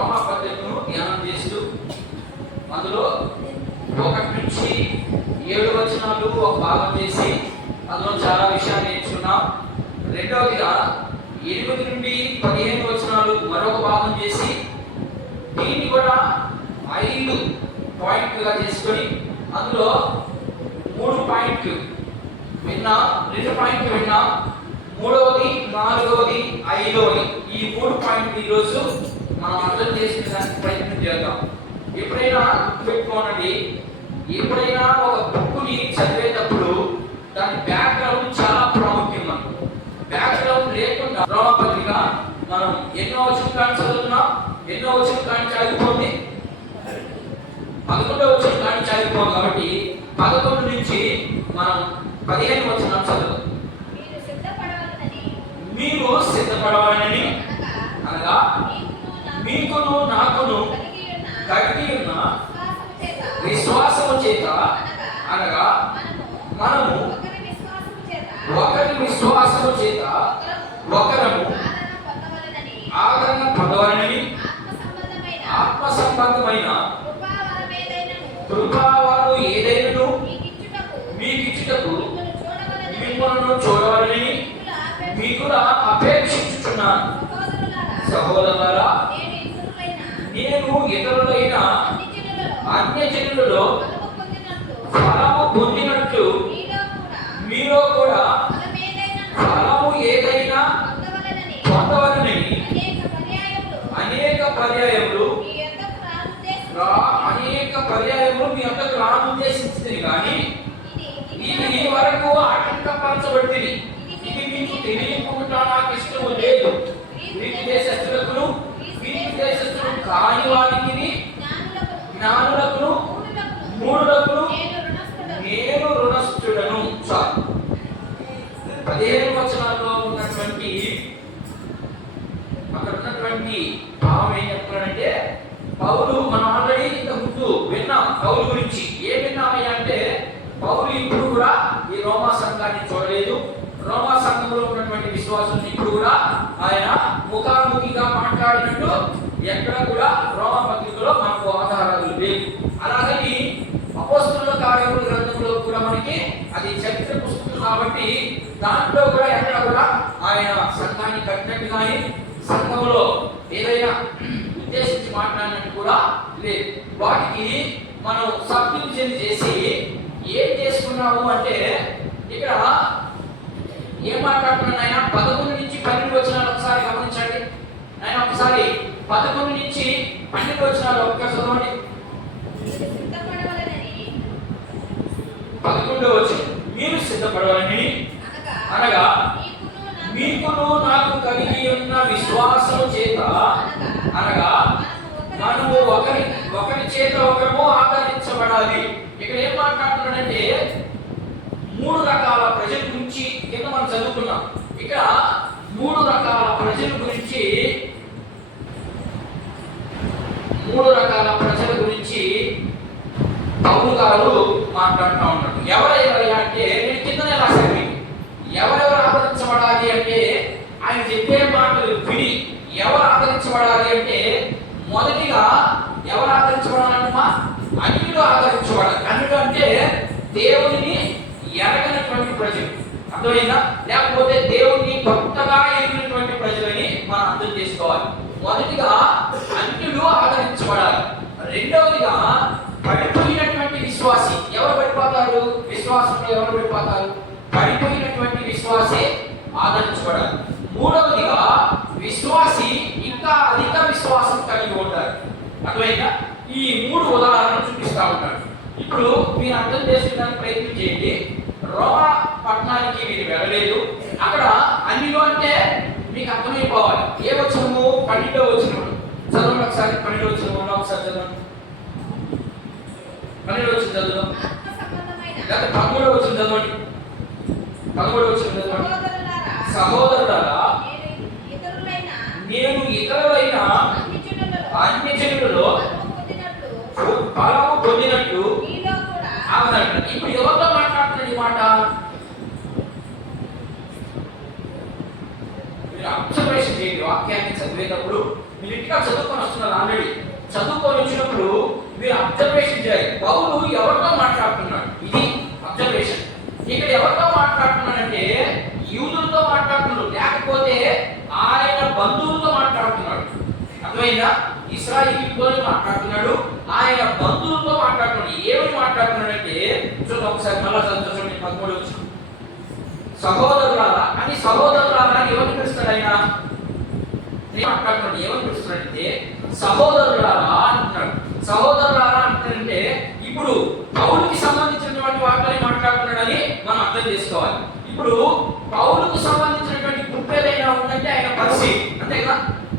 పద్ధతులను ధ్యానం చేస్తూ అందులో 1 నుంచి 7 వచనాలు ఒక భాగం చేసి అందులో చాలా విషయాలు నేర్చుకున్నాం. రెండవదిగా 8 నుండి 15 వచనాలు మరొక భాగం చేసి దీన్ని కూడా 5 పాయింట్లుగా చేసుకొని అందులో 3 పాయింట్లు విన్నాం, 2 పాయింట్లు విన్నాం, మూడవది, నాలుగవది, ఐదవది ఈ 3 పాయింట్లు ఈరోజు మనం అర్థం చేసుకునేదానికి ప్రయత్నం చేద్దాం. ఎప్పుడైనా గుర్తుపెట్టుకోనండి, ఎప్పుడైనా ఒక బుక్ని చదివేటప్పుడు దాని బ్యాక్గ్రౌండ్ చాలా ప్రాముఖ్యం. మనకు బ్యాక్గ్రౌండ్ లేకుండా రోమపత్రిక మనం ఎన్నో వచనం కానీ చదువుతున్నాం, ఎన్నో వచనం కానీ చదివిపోయింది, 11వ వచనం కానీ చదివిపోం. కాబట్టి 11 నుంచి మనం 15 వచనం చదువు. మీరు సిద్ధపడవాలని అనగా మీకును నాకును కలిగి ఉన్న విశ్వాసము చేత అనగా మనము ఒకరి విశ్వాసము చేత ఒకరము ఆదరణ పొందవలనని ఆత్మ సంబంధమైన కృపావరము ఏదైనను మీకిచ్చుటకు మిమ్మల్ని చూడవాలని మీకు అపేక్షించుచున్నాను. సహోదరులారా, నేను ఇతరులైన అన్యజనులలో ఫలము పొందినట్లు మీలో కూడా ఫలము ఏదైనా పొందవలనని అనేక పర్యాయములు మీ అంతకు రానుద్దేశించింది, కానీ ఇది ఈ వరకు ఆటంకపరచబడింది. ఇది మీకు తెలియకుండా నాకు ఇష్టము లేదు. గ్రీకు దేశస్థులకు గ్రీకు దేశస్థులు కాని వారికి జ్ఞానులకు మూఢులకు నేను రుణస్థుడను. 15 వచనాల్లో ఉన్నటువంటి అక్కడ ఉన్నటువంటి భావం ఏం చెప్తున్నాడంటే, పౌలు మనం ఆల్రెడీ ఇంత ముందు విన్నాం పౌలు గురించి. ఏం విన్నామయ్యా అంటే, పౌలు ఇప్పుడు కూడా ఈ రోమా సంఘాన్ని చూడలేదు, రోమా సంఘంలో ఉన్నటువంటి విశ్వాసం ఇప్పుడు కూడా ఆయన ముఖాముఖిగా మాట్లాడినట్టు ఎక్కడ కూడా రోమా పత్రికలో మనకు ఆధారాలు లేవు. అలాగని అపోస్తలుల కార్యముల గ్రంథంలో కూడా మనకి అది చరిత్ర పుస్తకం కాబట్టి దాంట్లో కూడా ఎక్కడ కూడా ఆయన సంఘాన్ని కట్టినట్టు కానీ సంఘంలో ఏదైనా ఉద్దేశించి మాట్లాడినట్టు కూడా లేదు. వాటికి మనం సబ్డివిజన్ చేసి ఏం చేసుకున్నాము అంటే, ఇక్కడ ఏం మాట్లాడుతున్నాను ఆయన 11 నుంచి 12 వచనాలు ఒకసారి గమనించండి. ఆయన ఒకసారి 11 నుంచి 12 వచనాలు ఒక్కసారి చదవండి. 11వ వచనం, మీరు సిద్ధపడవాలని అనగా మీకును నాకు కలిగి ఉన్న విశ్వాసము చేత అనగా మనము ఒకరి చేత ఒకరము ఆదరించబడాలి. ఇక్కడ ఏం మాట్లాడుతున్నాడంటే, 3 రకాల ప్రజల గురించి కింద మనం చదువుకున్నాం. ఇక్కడ 3 రకాల ప్రజల గురించి 3 రకాల ప్రజల గురించి పౌలు గారు మాట్లాడుతూ ఉన్నాడు. ఎవరెవరు అంటే, నేను కిందనే రాశాను మీకు. ఎవరెవరు ఆదరించబడాలి అంటే, ఆయన చెప్పే మాటలు విని ఎవరు ఆదరించబడాలి అంటే, మొదటిగా ఎవరు ఆదరించబడాలమ్మా? అన్యులు ఆదరించబడాలి. అన్యులు అంటే దేవుని ఎరగనటువంటి ప్రజలు, అర్థమైందా? లేకపోతే దేవుని కొత్తగా ఎరిగినటువంటి ప్రజలని మనం అర్థం చేసుకోవాలి. మొదటిగా అన్యులు ఆదరించబడాలి. రెండవదిగా పడిపోయినటువంటి విశ్వాసి. ఎవరు పడిపోతారు? విశ్వాసంలో ఎవరు పడిపోతారు? పడిపోయినటువంటి విశ్వాసి ఆదరించబడాలి. మూడవదిగా విశ్వాసి ఇంకా అధిక విశ్వాసం కలిగి ఉంటారు. అర్థమైందా? ఈ 3 ఉదాహరణలు చూపిస్తా ఉంటాడు. ఇప్పుడు మీరు అర్థం చేసుకోవడానికి ప్రయత్నం చేయండి. రోమా పట్టణానికి మీరు వెళ్ళలేదు, అక్కడ అన్నిలో అంటే మీకు అర్థమైపోవాలి. ఏ వచనము? 12వ వచనం చదవండి ఒకసారి. 12వ వచనం ఒకసారి చదవండి. 12వ వచనం చదవండి, లేదా 13వ వచనం చదవండి. 13వ వచనం చదవండి. సహోదరులారా, నేను ఇతరులైన అన్యజనులలో ఫలము పొందినట్లు ఆమె. ఇప్పుడు ఎవరితో మాట్లాడుతున్నది మాట? మీరు అబ్జర్వేషన్ చేయండి. వాక్యాన్ని చదివేటప్పుడు మీ మీరు ఇంటిగా చదువుకొని వస్తున్నారు ఆల్రెడీ. చదువుకొని వచ్చినప్పుడు మీరు అబ్జర్వేషన్ చేయాలి. పౌలు ఎవరితో మాట్లాడుతున్నాడు, ఇది అబ్జర్వేషన్. ఇక్కడ ఎవరితో మాట్లాడుతున్నాడంటే యూదులతో మాట్లాడుతున్నాడు, లేకపోతే ఆయన బంధువులతో మాట్లాడుతున్నాడు. అర్థమైందా? ఇశ్రాయేలీయులతో మాట్లాడుతున్నాడు, ఆయన బంధువులతో మాట్లాడుతున్నాడు. ఏమని మాట్లాడుతున్నాడంటే చూద్దాం ఒకసారి, మళ్ళా చదువుతుంది 13 వచ్చిన సహోదరులారా అని. సహోదరులారా ఎవరిని పిలుస్తాడు ఆయన? మాట్లాడుతున్నాడు. ఏమని పిలుస్తున్నాడంటే సహోదరులారా అంటున్నాడు. సహోదరులారా అంటాడంటే ఇప్పుడు పౌలుకి సంబంధించినటువంటి వాటిని మాట్లాడుతున్నాడని మనం అర్థం చేసుకోవాలి. ఇప్పుడు పౌలుకు సంబంధించినటువంటి గ్రూప్ ఏదైనా ఉందంటే ఆయన పరిశీ, అంతే కదా.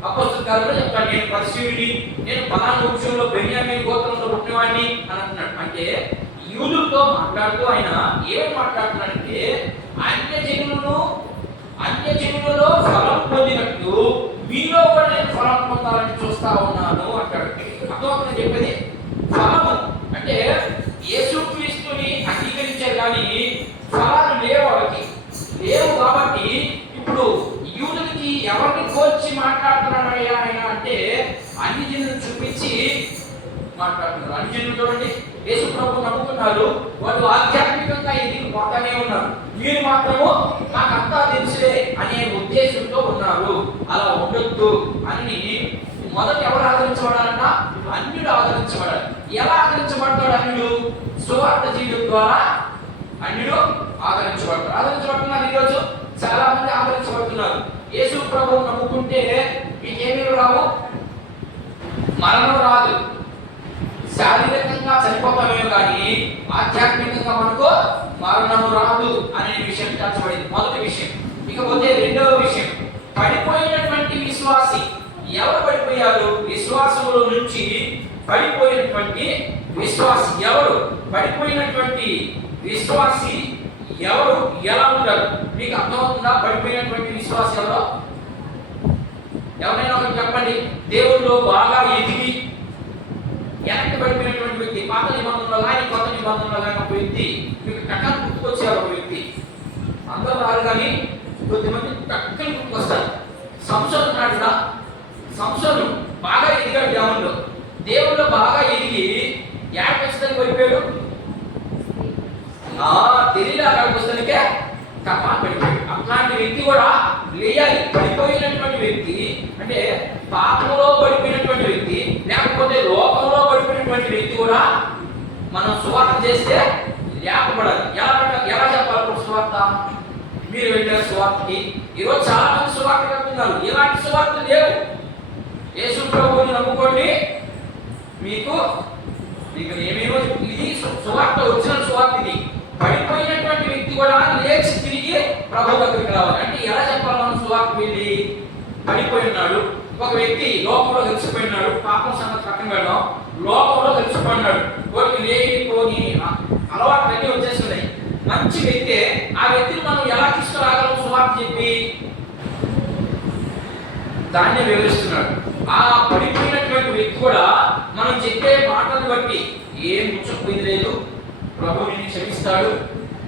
అపోస్తలుల కార్యాల్లో చెప్తాడు, నేను పరిశీయుడిని, నేను పలానా వంశంలో బెన్యామీను గోత్రంలో పుట్టినవాడిని అని అంటున్నాడు. అంటే యూదులతో మాట్లాడుతూ ఆయన ఏమని మాట్లాడుతున్నాడంటే అన్యజనులలో ఫలం పొందినట్టు మీలో కూడా నేను ఫలం పొందాలని చూస్తా ఉన్నాను అంటాడు. అర్థమవుతుందని చెప్పేది. ఫలము అంటే యేసుక్రీస్తుని అంగీకరించారు కానీ ఫలాలు లేవు, వాళ్ళకి లేవు. కాబట్టి ఇప్పుడు యూదులకి ఎవరిని కోర్చి మాట్లాడుతున్నాడు ఆయన అంటే అన్ని జనులను చూపించి మాట్లాడుతున్నారు. అన్ని జనులు చూడండి, యేసు ప్రభు నమ్ముతున్నారు, వాళ్ళు ఆధ్యాత్మికంగా ఎదిగిపోతానే ఉన్నారు. మీరు మాత్రము నాకంతా తెలుసులే అనే ఉద్దేశంతో ఉన్నారు. అలా ఉండొద్దు అని మొదట ఎవరు ఆదరించబడాలంట? అన్యుడు ఆదరించబడాలి. ఎలా ఆదరించబడతాడు అన్యుడు? సువార్త జీవితం ద్వారా అన్యుడు ఆదరించబడతాడు. ఆదరించబడుతున్నారు. ఈరోజు చాలా మంది ఆదరించబడుతున్నారు. యేసు ప్రభువు నమ్ముకుంటే మీకేమీ రావు, మరణం రాదు, శారీరకంగా చనిపోతామేమో కానీ ఆధ్యాత్మికంగా మనకు మరణము రాదు అనే విషయం చర్చబడింది. మొదటి విషయం. ఇకపోతే రెండవ విషయం, పడిపోయినటువంటి విశ్వాసి. ఎవరు పడిపోయారు? విశ్వాసముల నుంచి పడిపోయినటువంటి విశ్వాసి ఎవరు? పడిపోయినటువంటి విశ్వాసి ఎవరు? ఎలా ఉంటారు? మీకు అర్థమవుతుందా? పడిపోయినటువంటి విశ్వాసి ఎవరు? ఎవరైనా ఒకటి చెప్పండి. దేవుల్లో బాగా ఎదిగి వెనక్కి పడిపోయినటువంటి వ్యక్తి, పాత నిబంధనలో కానీ కొత్త నిబంధనలో కానీ ఒక వ్యక్తి మీకు టక్కన గుర్తుకొచ్చారు. ఒక వ్యక్తి, అందరూ రారు కానీ కొద్దిమంది టక్కన గుర్తుకొస్తారు. సంసోను ఉన్నాడు కదా, సంసోను బాగా ఎదిగాడు దేవుల్లో. దేవుల్లో బాగా ఎదిగి యాడ్ పడిపోయాడు. తెలియదు అక్కడికి వస్తానికే కప్పా పడిపోయాడు. అట్లాంటి వ్యక్తి కూడా లేయాలి. పడిపోయినటువంటి వ్యక్తి అంటే పాపంలో పడిపోయినటువంటి వ్యక్తి, లేకపోతే లోకంలో పడిపోయినటువంటి వ్యక్తి కూడా మనం సువార్త చేస్తే లేకపోవడాలి. ఎలా చెప్పాలి సువార్త? మీరు వెళ్ళారు సువార్తకి. ఈరోజు చాలా మంది సువార్త చెప్తున్నారు, ఇలాంటి సువార్త లేవు. యేసు ప్రభువుని నమ్ముకోండి, మీకు ఏమేమో ఇది సువార్త, వచ్చిన సువార్త ఇది. పడిపోయినటువంటి వ్యక్తి కూడా లేచి తిరిగి ప్రభు దగ్గరికి రావాలి. అంటే ఎలా చెప్పాలి మనం సువార్త? వెళ్ళి పడిపోయి ఉన్నాడు ఒక వ్యక్తి, లోకంలో కలిసిపోయినాడు, పాపం సంగతి పక్కన పెడదాం, లోకంలో కలిసిపోయినాడు, వాడికి లేనిపోని అలవాట్లన్నీ వచ్చేస్తున్నాయి. మంచి వ్యక్తే, ఆ వ్యక్తిని మనం ఎలా తీసుకురాగలం సువార్త చెప్పి? దాన్ని వివరిస్తున్నాడు. ఆ పడిపోయినటువంటి వ్యక్తి కూడా మనం చెప్పే మాటలు బట్టి ఏం ముచ్చకపోయింది లేదు, ప్రభు నిన్ను క్షమిస్తాడు,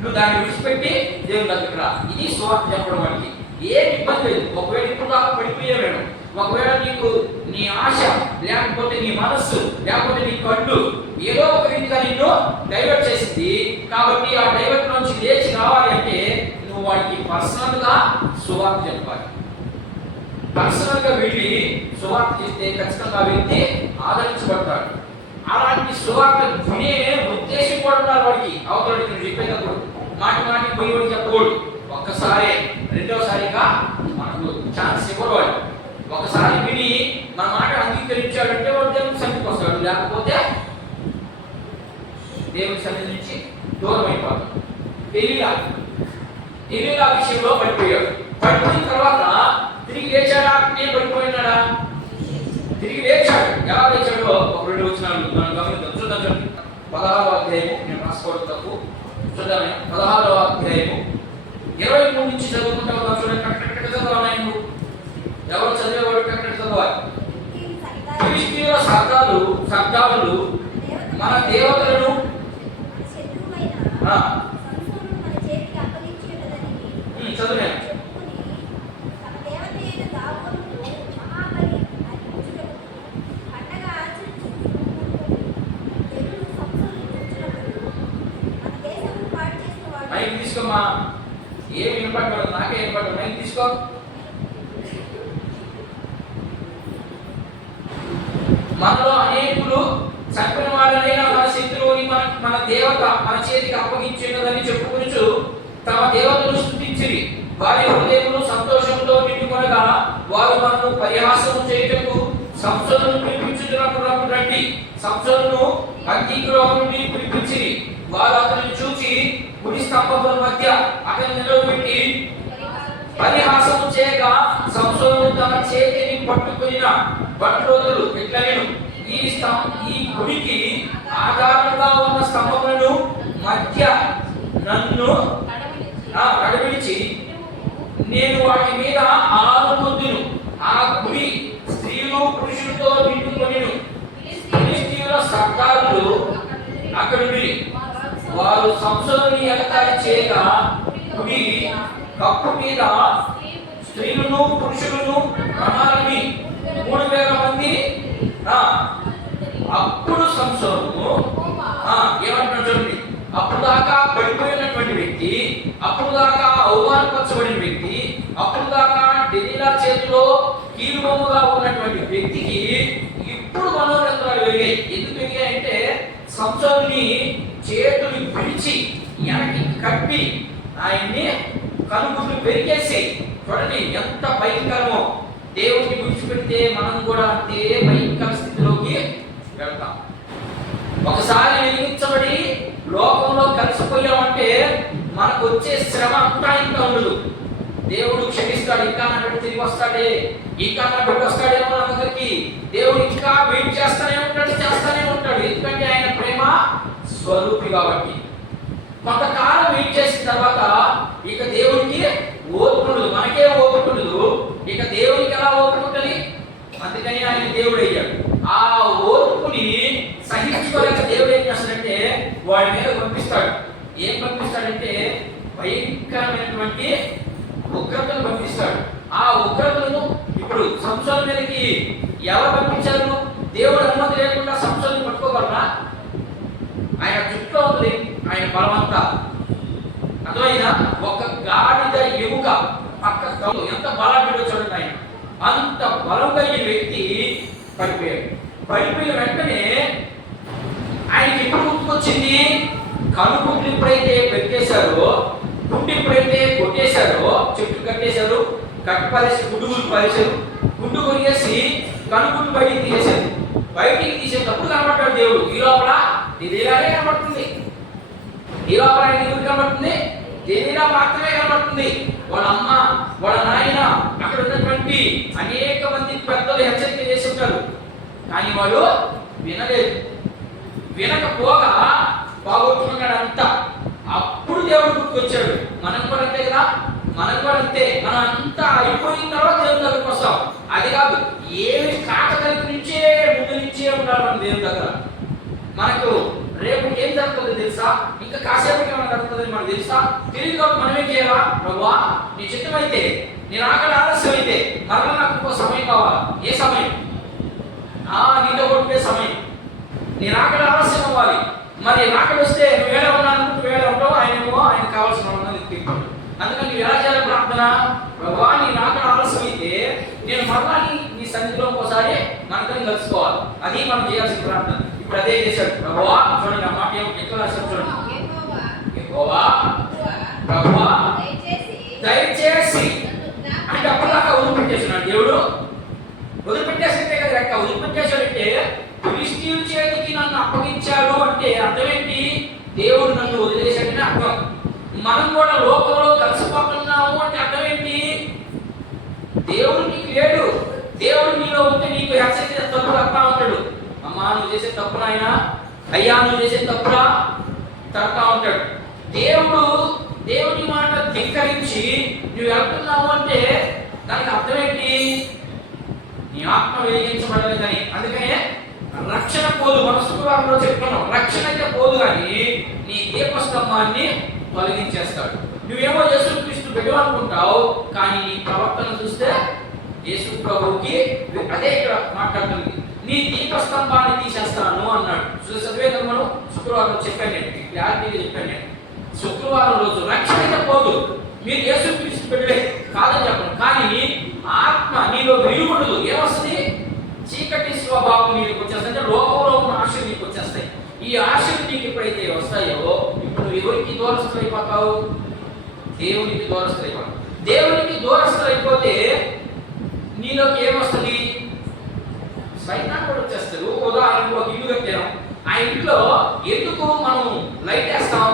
నువ్వు దాన్ని విడిచిపెట్టి దేవుని దగ్గరికి రా. ఇది సువార్త చెప్పడం. వాడికి ఏం ఇబ్బంది లేదు. ఒకవేళ ఇప్పుడు దాకా పడిపోయావేమో, ఒకవేళ నీకు నీ ఆశ లేకపోతే నీ మనస్సు లేకపోతే నీ కళ్ళు ఏదో ఒక రీతిగా నిన్ను డైవర్ట్ చేసింది, కాబట్టి ఆ డైవర్ట్ నుంచి లేచి రావాలి అంటే నువ్వు వాడికి పర్సనల్ గా సువార్త చెప్పాలి. పర్సనల్ గా వెళ్ళి సువార్త చేస్తే ఖచ్చితంగా వ్యక్తి ఆదరించబడతాడు. అలాంటి సువార్త వినే ఉద్దేశం కూడా ఉండాలి వాడికి. అవతలకి నువ్వు చెప్పేటప్పుడు మాటి పోయి వాడికి చెప్పకూడదు. ఒక్కసారి రెండోసారిగా మనకు ఛాన్స్ ఇవ్వరు వాడు. ఒకసారి విని మన మాట అంగీకరించాడంటే వాడు దేవుని సన్నిధికి వస్తాడు, లేకపోతే దేవుని సన్నిధి నుంచి దూరం అయిపోతాడు. ఎలీయా విషయంలో పడిపోయాడు. పడిపోయిన తర్వాత తిరిగి లేచాడా? నేను పడిపోయినాడా? తిరిగి లేచాడు. ఎలా లేచాడో ఒక 2 వచనాలు మనం గమనిద్దాం. చూద్దాం. 16వ అధ్యాయము, నేను రాసుకోవడం తప్పు, చూద్దాం. 16వ అధ్యాయము 23 నుంచి చదువుకుంటా ఉన్నాం. చూడండి, కరెక్ట్ చదవాలి. ఎవరు చదివేవాడు కరెక్ట్ చదవాలి. ఫిలిష్తీయుల శబ్దాలు మన దేవతలను చదివాను. వినపడ్డాడు, నాకే వినపడ్డాడు, నేను తీసుకో. మనలో అనేకులు చంపిన వాళ్ళైనా మన శత్రువుని మన దేవత మన చేతికి అప్పగించినదని చెప్పుకొనుచు తమ దేవతను స్తుతించిరి. వారి హృదయములు సంతోషంతో నిండుకొనగా వారు మనను పరిహాసము చేయుటకు సంసోనును పిలిపించుటకు రండి. సంసోనును అగ్నిగృహం నుండి పిలిపించిరి. వారు అతనిని చూచి కుడి స్తంభముల మధ్య అతన్ని నిలవబెట్టి పరిహాసము చేయగా సంసోను తన చేతిని పట్టుకొనిన భటులు ఇట్లనెను, ఈ గుడికి ఆధారంగా ఉన్న స్తంభములను మధ్య నన్ను నడవిడిచి నేను వాటి మీద ఆనుకొందును. ఆ గుడి స్త్రీలు పురుషులతో నిండుకొనెను. ఫిలిష్తీయుల సర్దారులు అక్కడుండి వారు సంసోనుని ఎగతాళి చేయగా గుడి కప్పు మీద స్త్రీలను పురుషులను ప్రమాణమి 3000 మంది. అప్పుడు సంసోను ఏమంటున్నాడు చూడండి, అప్పుడు దాకా పడిపోయినటువంటి వ్యక్తి, అప్పుడు దాకా అవమానపరచబడిన వ్యక్తి, అప్పుడు దాకా డెలీలా చేతిలో కీలుబొమ్మగా ఉన్నటువంటి వ్యక్తికి ఇప్పుడు మనోరంధ్రాలు పెరిగాయి. ఎందుకు పెరిగాయంటే సంసోనుని చేతులు పిలిచి వెనక్కి కప్పి ఆయన్ని కనుగుడ్లు పెరిగేసి. చూడండి ఎంత భయంకరమో. దేవుడిని విడిచిపెడితే మనం కూడా అంతే భయంకర స్థితిలోకి వెళ్తాం. ఒకసారి వెలిగించబడి లోకంలో కలిసిపోయామంటే మనకు వచ్చే శ్రమ అంతా ఇంకా ఉండదు. దేవుడు క్షమిస్తాడు, ఇంకా నా బిడ్డ తిరిగి వస్తాడే, ఇంకా నా బిడ్డ వస్తాడేమో నా దగ్గరికి. దేవుడు ఇంకా వెయిట్ చేస్తానే ఉంటాడు. ఎందుకంటే ఆయన ప్రేమ స్వరూపి కాబట్టి. కొంతకాలం వెయిట్ చేసిన తర్వాత ఇక దేవుడికి ఓపిక ఉండదు, మనకే ఓపిక ఉండదు. ఇక దేవుడికి ఎలా ఓపిక ఉంటుంది? అందుకని ఆయన దేవుడు అయ్యాడు. ఆ ఓర్పుని సహించుకోలేక దేవుడు ఏం చేస్తాడంటే వాడి మీద పంపిస్తాడు. ఏం పంపిస్తాడంటే భయంకరమైనటువంటి ఉగ్రతను పంపిస్తాడు. ఆ ఉగ్రతను ఇప్పుడు సంసోను మీదకి ఎవరు పంపించారు? దేవుడు అనుమతి లేకుండా సంసోను పట్టుకోగలరా? ఆయన చుట్టూ ఉంది ఆయన బలమంతా. అర్థమైనా ఒక గాడిద ఎముక పక్క ఎంత బలాఢ్యుడో చూడండి. ఆయన అంత బలం కలిగిన వ్యక్తి పడిపోయిన వెంటనే ఆయనకి ఎప్పుడు గుర్తుకొచ్చింది? కనుగుడ్లు ఎప్పుడైతే పెట్టేశారో, గుండు ఎప్పుడైతే కొట్టేశారో, చెట్టు కట్టేశారు, కట్టి పారేసి గుడ్డుగులు పారేశారు, గుడ్డు కొరిగేసి కనుగుడ్లు బయటికి తీసేశారు. బయటికి తీసేటప్పుడు కనబడ్డాడు దేవుడు. ఈ లోపల ఇదేలాగే కనబడుతుంది. ఈ లోపల ఎందుకు కనబడుతుంది? డెలీలా మాత్రమే కనబడుతుంది. వాళ్ళ అమ్మ, వాళ్ళ నాయన, అక్కడ ఉన్నటువంటి అనేక మంది పెద్దలు హెచ్చరిక చేసి ఉంటారు. కానీ వాడు వినలేదు. వినకపోగా బాగొట్టుకున్నాడు అంతా. అప్పుడు దేవుడు గుర్తుకొచ్చాడు. మనం కూడా అంతే కదా, మనం కూడా అంతే. మనం అంతా అయిపోయిన తర్వాత దేవుని దగ్గరకు వస్తాం. అది కాదు, ఏమి కాకతలికి నుంచే ముందు నుంచే ఉంటాడు మనం దేవుని దగ్గర. మనకు రేపు ఏం జరుగుతుందో తెలుసా? ఇంకా కాసేపటికి ఏమైనా జరుగుతుందని మనకు తెలుసా? తెలియదు కాబట్టి మనం ఏం చేయాలా? ప్రభువా నీ చిత్తమైతే, నేను ఆకలి ఆలస్యం అయితే మరలా నాకు ఇంకో సమయం కావాలా. ఏ సమయం? నీతో కొట్టే సమయం. నేను ఆకలి ఆలస్యం అవ్వాలి. మరి ఆకలి వస్తే నువ్వు వేళ ఉన్నాను, వేళ ఉంటావు, ఆయన కావాల్సిన ఉన్నది తింటాడు. అందుకని నువ్వు ఎలా చేయాలి ప్రార్థన? ప్రభువా నీ ఆకలి ఆలస్యం అయితే నేను మరలా నీ సన్నిధిలో ఒకసారి మనతో కలుసుకోవాలి. అది మనం చేయాల్సిన ప్రార్థన. ఇప్పుడు అదే చేశాడు. ప్రభువా చూడండి, ఆ మాట ఎట్లా రాశాడు చూడండి. యెహోవా ప్రభువా దయచేసి అంటే అప్పటిదాకా వదిలిపెట్టేస్తున్నాడు దేవుడు. వదిలిపెట్టేసింటే కదా లెక్క. వదిలిపెట్టేశాడంటే ఫిలిష్తీయుల చేతికి నన్ను అప్పగించాడు అంటే అర్థం ఏంటి? దేవుడు నన్ను వదిలేశాడని అర్థం. మనం కూడా లోకంలో కలిసిపోతున్నాము అంటే అర్థం ఏంటి? దేవుడు నీకు లేడు. దేవుడు నీలో ఉంటే నీకు హెచ్చరిక తప్పు తప్ప ఉంటాడు. అమ్మా నువ్వు చేసే తప్పు నాయన, అయ్యా నువ్వు చేసే తప్పురా తడతా ఉంటాడు. దేవుడి మాట ధిక్కరించి నువ్వు వెళ్తున్నావు అంటే దానికి అర్థం ఏంటి? నీ ఆత్మ వెలిగించబడలేదని. అందుకనే రక్షణ పోదు. మన శుక్రవారంలో చెప్తున్నాం, రక్షణ అయితే పోదు కానీ నీ దీపస్తంభాన్ని తొలగించేస్తాడు. నువ్వేమో యేసుక్రీస్తు బిడ్డ అనుకుంటావు, కానీ నీ ప్రవర్తన చూస్తే యేసు ప్రభువుకి అదే ఇక్కడ మాట్లాడుతుంది. నీ దీపస్తంభాన్ని తీసేస్తాను అన్నాడు. చదివేదాం మనం శుక్రవారం చెప్పాను, నేను క్లారిటీగా చెప్పాను. నేను శుక్రవారం రోజు రక్షణ అయితే పోదు, మీరు యేసుక్రీస్తు బిడ్డలే కాదని చెప్పండి. కానీ ఆత్మ నీలో వెలుగుండదు. ఏమొస్తుంది? చీకటి స్వభావం నీకు వచ్చేస్తాయి. అంటే లోకంలో ఉన్న ఆశలు నీకు వచ్చేస్తాయి. ఈ ఆశలు నీకు ఎప్పుడైతే వస్తాయో ఇప్పుడు నువ్వు ఎవరికి దూరస్తులైపోతావు? దేవునికి దూరస్తులైపోతావు. దేవునికి దూరస్తులైపోతే నీలోకి ఏమొస్తుంది? సైతాన్ కూడా వచ్చేస్తాడు. ఉదాహరణకు ఒక ఇల్లు కట్టాం. ఆ ఇంట్లో ఎందుకు మనం లైట్ వేస్తాం?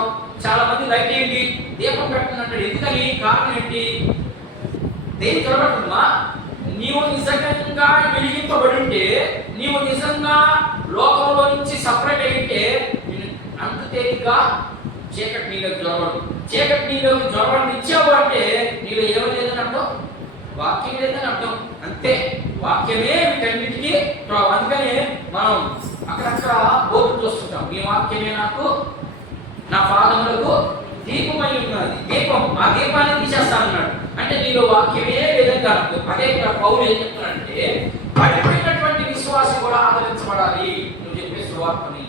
చాలా మంది లైట్ ఏంటి దీపం పెట్టినట్టు. ఎందుకని? కారణం ఏంటి? దేని చొరబడుతుందా? నీవు నిజంగా వెలిగింపబడి ఉంటే, నీవు నిజంగా లోకంలో నుంచి సపరేట్ అయ్యింటే అంత తేలిగ్గా చీకటి నీలోకి జ్వరబడు. చీకటి నీలోకి జ్వరబడిని ఇచ్చావు అంటే నీలో ఏమో లేదని అర్థం, వాక్యం లేదని అర్థం. అంతే, వాక్యమే వీటన్నిటికీ. అందుకనే మనం అక్కడక్కడ బోర్డు చూస్తుంటాం, ఈ వాక్యమే నాకు నా పాదములకు దీపమై ఉన్నది. దీపం, ఆ దీపాన్ని తీసేస్తానన్నాడు. అంటే నీలో వాక్యమే లేదని అర్థం. అదే పౌలు ఏం చెప్తున్నాడంటే, పడిపోయినటువంటి విశ్వాసం కూడా ఆదరించబడాలి. నువ్వు చెప్పే సువార్తని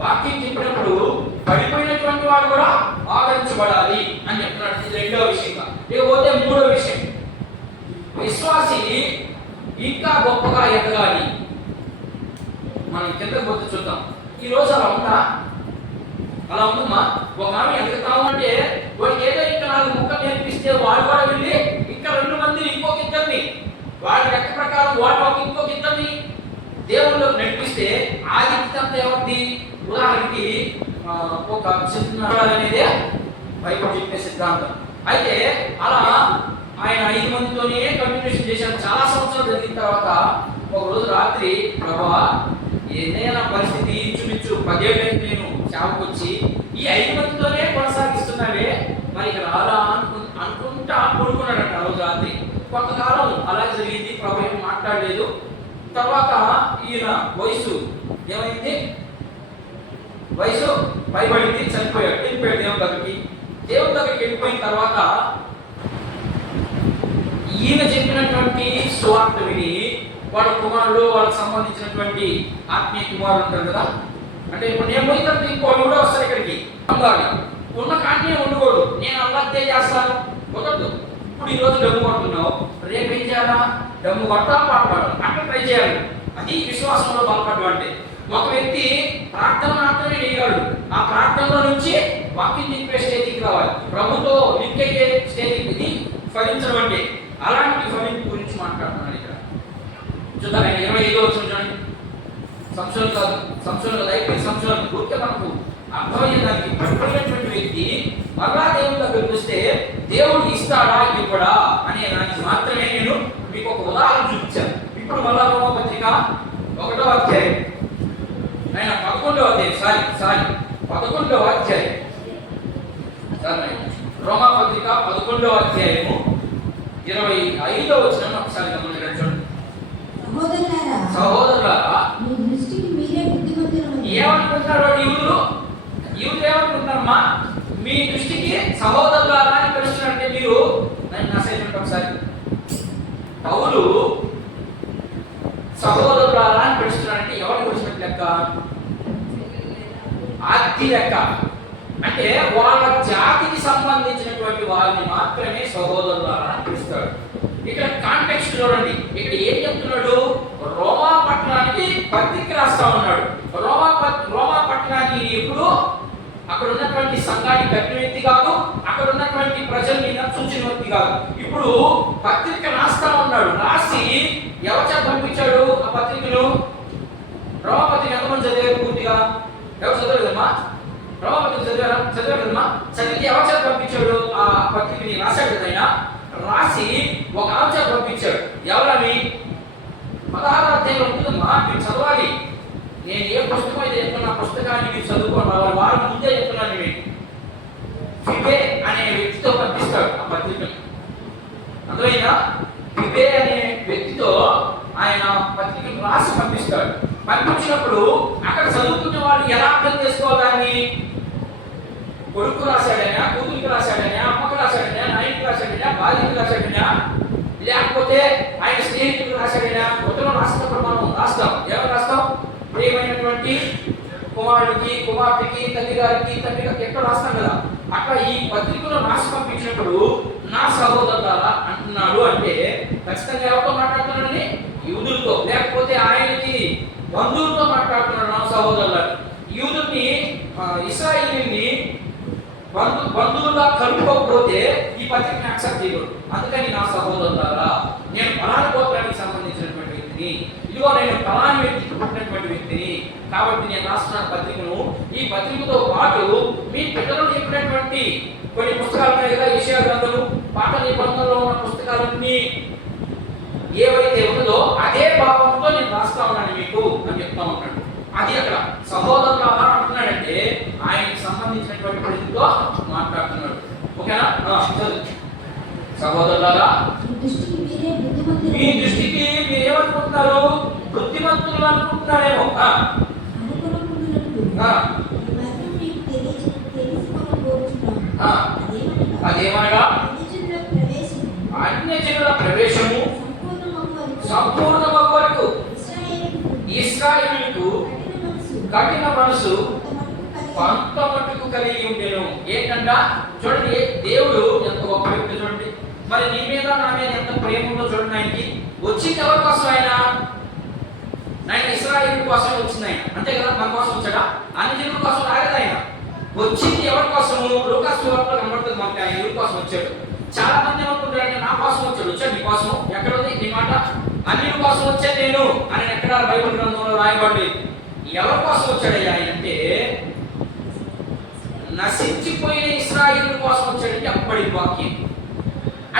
వాక్యం చెప్పినప్పుడు పడిపోయినటువంటి వాడు కూడా ఆదరించబడాలి అని చెప్తున్నాడు. ఇది రెండవ విషయంగా. ఇకపోతే మూడవ విషయం, విశ్వాసి ఇంకా గొప్పగా ఎదగాలి. మనం కిందకు పోతే చూద్దాం. ఈ రోజు అలా ఉందా? అలా ఉందమ్మా. ఒక ఆమె ఎదుగుతాము అంటే వాడికి ఏదో ఇంకా 4 ముక్కలు నేర్పిస్తే వాడు కూడా వెళ్ళి ఇంకా 2 మందిని ఇంకొక ఇద్దరిని వాడి లెక్క ప్రకారం వాడు ఇంకొక ఇద్దరిని దేవుళ్ళకి నడిపిస్తే ఆదిత్యంతా ఏమవుతుంది? ఉదాహరణకి ఒక చిన్న అనేది బైబిల్ చెప్పే సిద్ధాంతం. అయితే అలా ఆయన 5 మందితోనే కంటిన్యూషన్ చేశారు. చాలా సంవత్సరాలు జరిగిన తర్వాత ఒక రోజు రాత్రి, ప్రభువా ఏదైనా పరిస్థితి ఇంచుమించు 10 ఏళ్ళకి నేను చావుకొచ్చి ఈ 5 మందితోనే కొనసాగిస్తున్నావే, మరి ఇక్కడ అలా అనుకుంటా పడుకున్నాడంట ఆ రోజు రాత్రి. కొంతకాలం అలా జరిగింది. ప్రభు ఏం మాట్లాడలేదు. తర్వాత ఈయన వయసు ఏమైంది? వయసు పైబడింది, చనిపోయాడు. వెళ్ళిపోయాడు దేవుని దగ్గరికి. దేవుని దగ్గరికి వెళ్ళిపోయిన తర్వాత ఈయన చెప్పినటువంటి సువార్త విని వాళ్ళ కుమారుడు, వాళ్ళకి సంబంధించినటువంటి ఆత్మీయ కుమారులు ఉంటారు కదా. అంటే ఇప్పుడు నేను పోయిన తర్వాత ఇంకోళ్ళు కూడా వస్తారు ఇక్కడికి. అలాగే ఉన్న కాంటే ఉండకూడదు. నేను అల్లాదే చేస్తాను కుదరదు. ఇప్పుడు ఈరోజు డమ్ము కొడుతున్నావు, రేపు ఏం చేయాలా? డమ్ము కొడతా, పాట పాడాలి. అట్లా ట్రై చేయాలి. అది విశ్వాసంలో బలపడడం అంటే. ఒక వ్యక్తి ప్రార్థన మాత్రమే చేయగలడు. ఆ ప్రార్థనలో నుంచి వాక్యం చెప్పే స్టేజ్కి రావాలి. ప్రభుతో లింక్ అయ్యే స్టేజ్కి ఫలించడం అంటే. అలాంటి ఫలింపు గురించి మాట్లాడుతున్నాను ఇక్కడ. చూద్దాం 25వ వచనం చూడండి. సంశోధన కాదు, సంశోధన కాదు, అయిపోయి సంశోధన పూర్తిగా మనకు అర్థమయ్యేదానికి పడిపోయినటువంటి వ్యక్తి మరలా దేవుని దగ్గరికి వస్తే దేవుడు ఇస్తాడా ఇవ్వడా అనే దానికి మాత్రమే నేను మీకు ఒక ఉదాహరణ చూపించాను. ఇప్పుడు మరలా రోమపత్రిక 1వ అధ్యాయం, ఆయన 11వ అధ్యాయం, 11వ అధ్యాయం, రోమపత్రిక 11వ అధ్యాయము 25వ వచనం ఒకసారి గమనించండి. చూడండి. సహోదరులారా, ఏమనుకుంటున్నారు యూదులు? ఏమనుకుంటున్నారమ్మా? మీ దృష్టికి సహోదరులారా అని పిలుస్తున్నారంటే మీరు నన్ను నసైనట్టు ఒకసారి. పౌలు సహోదరులారా అని పిలుస్తున్నారంటే ఎవరు పిలిచినట్టు లెక్క? ఆది లెక్క. అంటే వాళ్ళ జాతికి సంబంధించినటువంటి వారిని మాత్రమే సహోదరులారా అని పిలుస్తాడు. ఇక్కడ కాంటెక్స్ట్ చూడండి. ఇక్కడ ఏం చెప్తున్నాడు? రోమా పట్టణానికి పత్రిక రాస్తా ఉన్నాడు. రోమా పట్టణానికి ఎప్పుడు అక్కడ ఉన్నటువంటి సంఘాన్ని కట్టిన వ్యక్తి కాదు, అక్కడ ఉన్నటువంటి ప్రజల్ని నచ్చుచిన వ్యక్తి కాదు. ఇప్పుడు పత్రిక రాస్తా ఉన్నాడు. రాసి ఎవరు చేత పంపించాడు ఆ పత్రికను? రోమా పత్రిక ఎంతమంది చదివారు పూర్తిగా? ఎవరు చదవలేదమ్మా? రోమా పత్రిక చదివారు కదమ్మా? చదివితే ఎవరు చేత పంపించాడు ఆ పత్రికని? రాశాడు కదా. రాసి ఒక ఆమె పంపించాడు. ఎవరని? 16వ అధ్యాయంలో ఉంటుందమ్మా, మీరు చదవాలి. నేను ఏ పుస్తకం అయితే చెప్తున్నా పుస్తకాన్ని మీరు చదువుకోండి. వారి ముందే చెప్తున్నాను. మీకు ఫిబే అనే వ్యక్తితో పంపిస్తాడు ఆ పత్రికను. అందువల్ల ఫిబే అనే వ్యక్తితో ఆయన పత్రికను రాసి పంపిస్తాడు. పంపించినప్పుడు అక్కడ చదువుకున్న వాళ్ళు ఎలా అర్థం చేసుకోవాలని? కొడుకు రాశాడైనా, కూతురికి రాశాడైనా, అమ్మకు రాశాడైనా, నాయనకి రాశాడైనా, బాధ్యతకి రాశాడైనా, లేకపోతే ఆయన స్నేహితులకు రాశాడైనా, ఉత్తరం రాసినప్పుడు మనం రాస్తాం. ఎవరు రాస్తాం? ప్రియమైనటువంటి కుమారుడు కుమారుడికి, కుమార్తెకి, తల్లి గారికి, తండ్రి గారికి ఎక్కడ రాస్తాం కదా, అట్లా ఈ పత్రికలో రాసి పంపించినప్పుడు నా సహోదరులారా అంటున్నాడు అంటే ఖచ్చితంగా ఎవరితో మాట్లాడుతున్నాడని? యూదులతో. లేకపోతే ఆయనకి బంధువులతో మాట్లాడుతున్నాడు నా సహోదరులారా. యూదుల్ని ఇశ్రాయేలీయుల్ని బంధువులా కలుపుకోకపోతే ఈ పత్రికని యాక్సెప్ట్ చేయకూడదు. అందుకని నా సహోదరులారా, నేను ఫలాని గోత్రానికి సంబంధించినటువంటి వ్యక్తిని, ఇదిగో నేను ఫలాని వ్యక్తికి పుట్టినటువంటి వ్యక్తిని, కాబట్టి నేను రాస్తున్న పత్రికను, ఈ పత్రికతో పాటు మీ పిల్లలు చెప్పినటువంటి కొన్ని పుస్తకాలు ఉన్నాయి కదా, యెషయా గ్రంథము, పాత నిబంధనలో ఉన్న పుస్తకాలన్నీ ఏవైతే ఉన్నదో అదే భావంతో నేను రాస్తా ఉన్నాను మీకు అని చెప్తా ఉన్నాడు. అది అక్కడ సహోదరులారా అంటున్నాడంటే ఆయనకి సంబంధించినటువంటి పరిధితో మాట్లాడుతున్నాడు. ఓకేనా? సహోదరులారా, మీ దృష్టికి మీరేమనుకుంటున్నారు? బుద్ధిమంతులు అనుకుంటున్నారేమో. అదేమనగా అన్యజనుల ప్రవేశము సంపూర్ణమగు వరకు ఇశ్రాయేలుకు కఠిన మనసు కొంత మట్టుకు కలిగి ఉండేను. ఏంటంట చూడండి, దేవుడు ఎంత గొప్ప వ్యక్తి చూడండి. మరి నీ మీద నా మీద ఎంత ప్రేమ ఉందో చూడండి. ఆయనకి వచ్చింది ఎవరి కోసం? ఆయన ఇశ్రాయేలు కోసమే వచ్చింది ఆయన, అంతే కదా. మన కోసం వచ్చాడా? అన్ని జనుల కోసం రాలేదు ఆయన. వచ్చింది ఎవరి కోసము? లూకాసు సువార్తలో కనబడుతుంది మనకి ఆయన ఎవరి కోసం వచ్చాడు. చాలా మంది ఏమనుకుంటారంటే నా కోసం వచ్చాడు. వచ్చాడు నీ కోసం. ఎక్కడ ఉంది నీ మాట? అన్యుల కోసం వచ్చాను నేను అని ఎక్కడ బైబిల్ గ్రంథంలో రాయబడి. ఎవరి కోసం వచ్చాడయ్యా ఆయన అంటే నశించిపోయిన ఇశ్రాయేలు కోసం వచ్చాడంటే అప్పటి వాక్యం.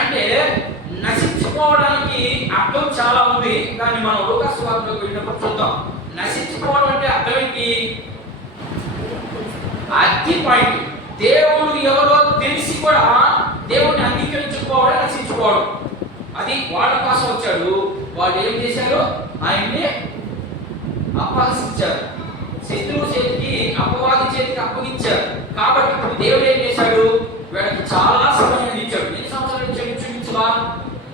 అంటే నశించిపోవడానికి అర్థం చాలా ఉంది. దాన్ని మనం లూకాసు సువార్తలోకి వెళ్ళినప్పుడు చూద్దాం. నశించిపోవడం అంటే అర్థం ఏంటి? అది పాయింట్. దేవుడు ఎవరో తెలిసి కూడా దేవుడిని అంగీకరించుకోవడం నశించుకోవడం, అది వాళ్ళ కోసం వచ్చాడు. వాళ్ళు ఏం చేశారు? ఆయన్ని అపహసించారు, శత్రువు చేతికి, అపవాది చేతికి అప్పగించారు. కాబట్టి ఇప్పుడు దేవుడు ఏం చేశాడు? వీళ్ళకి చాలా సమయం ఇచ్చాడు. ఎన్ని సంవత్సరాలు ఇచ్చాడు? చూపించవా?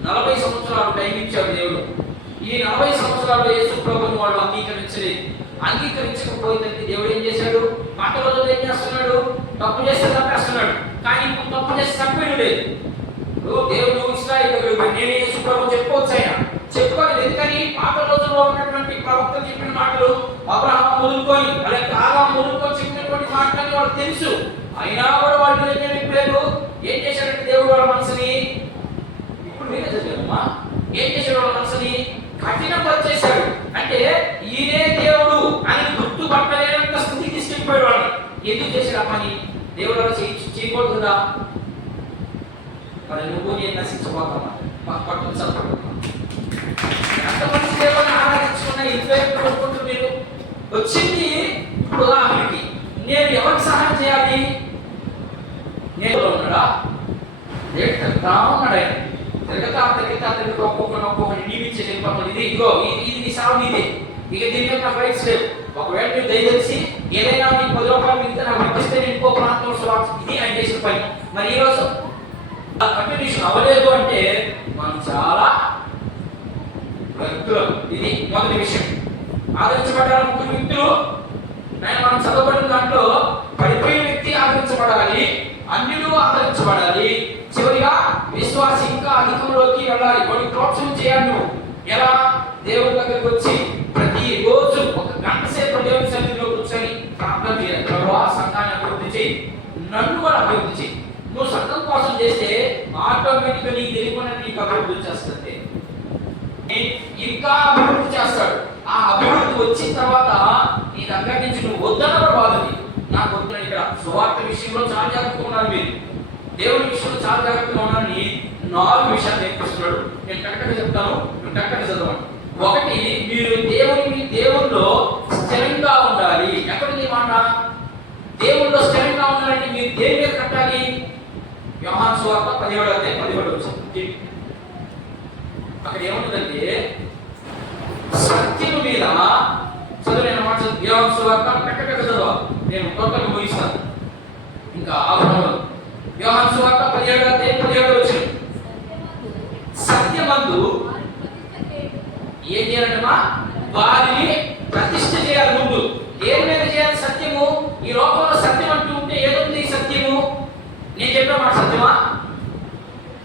40 సంవత్సరాలు టైం ఇచ్చాడు దేవుడు. ఈ 40 సంవత్సరాలు యేసు ప్రభువుని వాళ్ళు అంగీకరించలేదు. అంగీకరించకపోయిందంటే దేవుడు ఏం చేశాడు? పాత రోజుల్లో ఏం చేస్తున్నాడు? తప్పు చేస్తే తప్పేస్తున్నాడు. కానీ ఇప్పుడు తప్పు చేస్తే తప్పేడు లేదు. దేవుడు ఇశ్రాయేలు నేను యేసు ప్రభువు చెప్పుకోవచ్చు. ఆయన చెప్పుకోలేదు. ఎందుకని? పాత రోజుల్లో ఉన్నటువంటి ప్రవక్తలు చెప్పిన మాటలు, అబ్రహాము మొదలుకొని అలాగే ఆదాము మొదలుకొని చెప్పినటువంటి మాటలని వాళ్ళకి తెలుసు. అయినా కూడా వాళ్ళు ఏం చేశాడంటే దేవుడు వాళ్ళ మనసుని, ఇప్పుడు మీరే చదివామా, ఏం చేశాడు? వాళ్ళ మనసుని కఠినపరిచేశాడు. అంటే ఈయనే దేవుడు అని గుర్తుపట్టలేనంత స్థితికి తీసుకెళ్ళిపోయాడు వాళ్ళని. ఎందుకు చేశాడు ఆ పని? దేవుడు అలా చేయకూడదు కదా. మరి నువ్వు నేను నశించబోతామా? పట్టుకు చదువు ఎంతమంది దేవుని ఆరాధించుకున్న ఇంట్లో మీరు వచ్చింది. ఇప్పుడు ఉదాహరణకి నేను ఎవరికి సహాయం చేయాలి? నేను ఉన్నాడా? తిరుగుతా ఉన్నాడు ఆయన. తిరుగుతా ఒక్కొక్కరిని నియమించే వెళ్ళిపోతాడు. ఇది ఇదిగో ఇది సాగు నీదే, ఇక దీని మీద నాకు రైట్స్ లేవు. ఒకవేళ మీరు దయచేసి ఏదైనా మీకు 10 రూపాయలు మిగిలితే నాకు పంపిస్తే నేను ఇంకో ప్రాంతంలో ఇది ఆయన చేసిన పని. మరి ఈరోజు కంటిన్యూషన్ అవ్వలేదు అంటే మనం చాలా వ్యక్తులు. ఇది మొదటి విషయం. ఆదరించబడ్డారు 3 వ్యక్తులు. మనం చదవబడిన దాంట్లో పడిపోయిన వ్యక్తి ఆదరించబడాలి, అన్యులు ఆదరించబడాలి, చివరిగా విశ్వాసి ఇంకా అధికంలోకి వెళ్ళాలి. కొన్ని ప్రోత్సాహం చేయాలి. నువ్వు ఎలా? దేవుడి దగ్గరికి వచ్చి ప్రతి రోజు 1 గంట సేపు దేవుని సన్నిధిలో కూర్చొని ప్రార్థన చేయాలి. ప్రభువా సంఘాన్ని అభివృద్ధి చేయి, నన్ను కూడా అభివృద్ధి చేయి. నువ్వు సంఘం కోసం చేస్తే ఆటోమేటిక్గా నీకు తెలియకుండా నీకు అభివృద్ధి చేస్తుంది, ఇంకా అభివృద్ధి చేస్తాడు. ఆ అభివృద్ధి వచ్చిన తర్వాత నీ దగ్గర నుంచి నువ్వు వద్దన్న బాధని నాకు వద్దని. ఇక్కడ సువార్త విషయంలో చాలా జాగ్రత్తగా ఉన్నారు మీరు, దేవుని విషయంలో చాలా జాగ్రత్తగా ఉన్నారని 4 విషయాలు నేర్పిస్తున్నాడు. నేను కరెక్ట్గా చెప్తాను, మీరు కరెక్ట్గా చదవండి. 1, మీరు దేవుల్లో స్థిరంగా ఉండాలి. ఎక్కడుంది మాట? దేవుల్లో స్థిరంగా ఉండాలంటే మీరు దేని మీద కట్టాలి? యోహాను సువార్త 17వ అధ్యాయం 17వ వచనం. అక్కడ ఏముంటుందంటే సత్యం మీద చదువు మాట. యోహాను సువార్త కరెక్ట్గా చదవ, నేను కొత్తగా ముగిస్తాను ఇంకా ఆగ్రహంలో. యోహాను సువార్త 17వ అధ్యాయం 17వ వచనం. సత్యమందు ఏం చేయాలంటమా? వారిని ప్రతిష్ఠ చేయాలి. ముందు దేని మీద చేయాలి? సత్యము నేను చెప్పే మాట సత్యమా?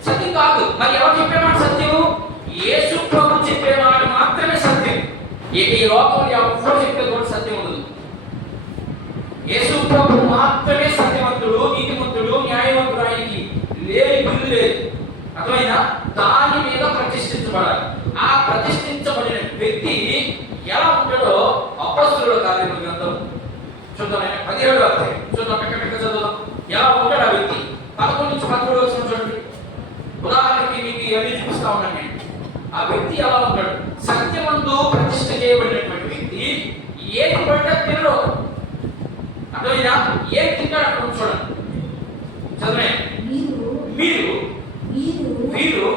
సత్యం కాదు. మరి ఎవరు చెప్పే మాట సత్యము? యేసు ప్రభు చెప్పే మాట మాత్రమే సత్యం. ఇక ఈ లోకంలో ఎవరు చెప్పేది కూడా సత్యం ఉండదు. యేసు ప్రభు మాత్రమే సత్యవంతుడు, నీతిమంతుడు, న్యాయవంతుడు. ఆయనకి లేని బిల్లు లేదు. అర్థమైనా? దాని మీద ప్రతిష్ఠించబడాలి. ఆ ప్రతిష్ఠించబడిన వ్యక్తి ఎలా ఉంటాడో అపొస్తలుల కార్యముల గ్రంథం చూద్దాం. 17వ అధ్యాయం చూద్దాం. ఎక్కడ చదువుదాం. ఎలా ఉంటాడు ఆ వ్యక్తి? 11 నుంచి 13 వచనం చూడండి. ఉదాహరణకి మీకు ఇవన్నీ చూపిస్తా ఉన్నాను నేను. ఆ వ్యక్తి ఎలా ఉంటాడు? సత్యమందు ప్రతిష్ఠ చేయబడినటువంటి వ్యక్తి ఏది పడితే తినడు. అర్థమైనా? ఏది తింటాడు అక్కడ చూడండి. చదివే మీరు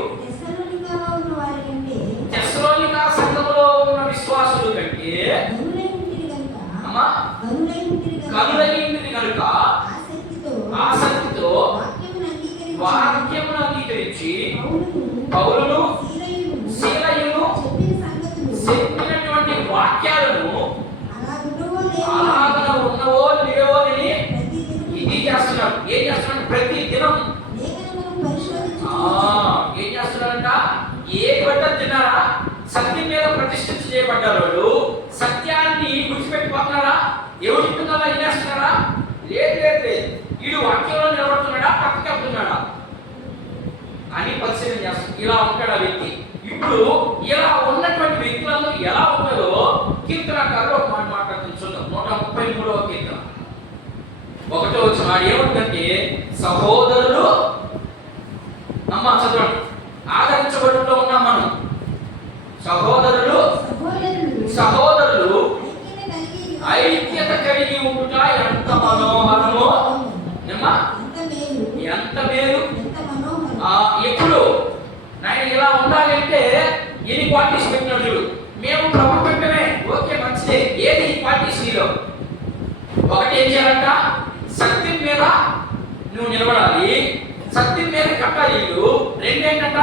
తెస్సలోనిక సంఘములో ఉన్న విశ్వాసుల కంటే కనులైంది కనుక ఆసక్తితో వాక్యమును అంగీకరించి పౌలును శీలయును చెప్పినటువంటి వాక్యాలను అలాగ ఉన్నవో లేవో అని ఇది చేస్తున్నాడు. ఏం చేస్తున్నాడు? ప్రతి దినం ఏం చేస్తున్నారంట? ఏ బట్ట తిన్నారా? సత్యం మీద ప్రతిష్ఠించ చేయబడ్డారు. వాళ్ళు సత్యాన్ని విడిచిపెట్టిపోతున్నారా? ఎవరు చెప్తున్నారా? ఏం చేస్తున్నారా? లేదు. వీడు వాక్యంలో నిలబడుతున్నాడా, పక్కకి వెళ్తున్నాడా అని పరిశీలన చేస్తారు. ఇలా ఉంటాడు ఆ వ్యక్తి. ఇప్పుడు ఇలా ఉన్నటువంటి వ్యక్తులందరూ ఎలా ఉన్నారో కీర్తనకారులు ఒక మాట మాట్లాడుతుంది. చూద్దాం. 133వ కీర్తన 1వ వచనం ఏమంటుందంటే, సహోదరులు అమ్మ చదవండి. ఆదరించబడుతూ ఉన్నాం మనం. సహోదరులు ఐక్యత కలిగి ఉండుట ఎంత మనోహరమో, ఎంత మేలు. ఎప్పుడు నేను ఇలా ఉండాలి అంటే ఎన్ని క్వాలిటీస్ పెట్టినాడు చూడు. మేము ప్రభు పెట్టమే, ఓకే మంచిదే. ఏది ఈ క్వాలిటీస్ నీలో? ఒకటి ఏం చేయాలంట? సత్యం మీద నువ్వు నిలబడాలి, సత్యం మీద కట్టాలి ఇల్లు. రెండేంటంట?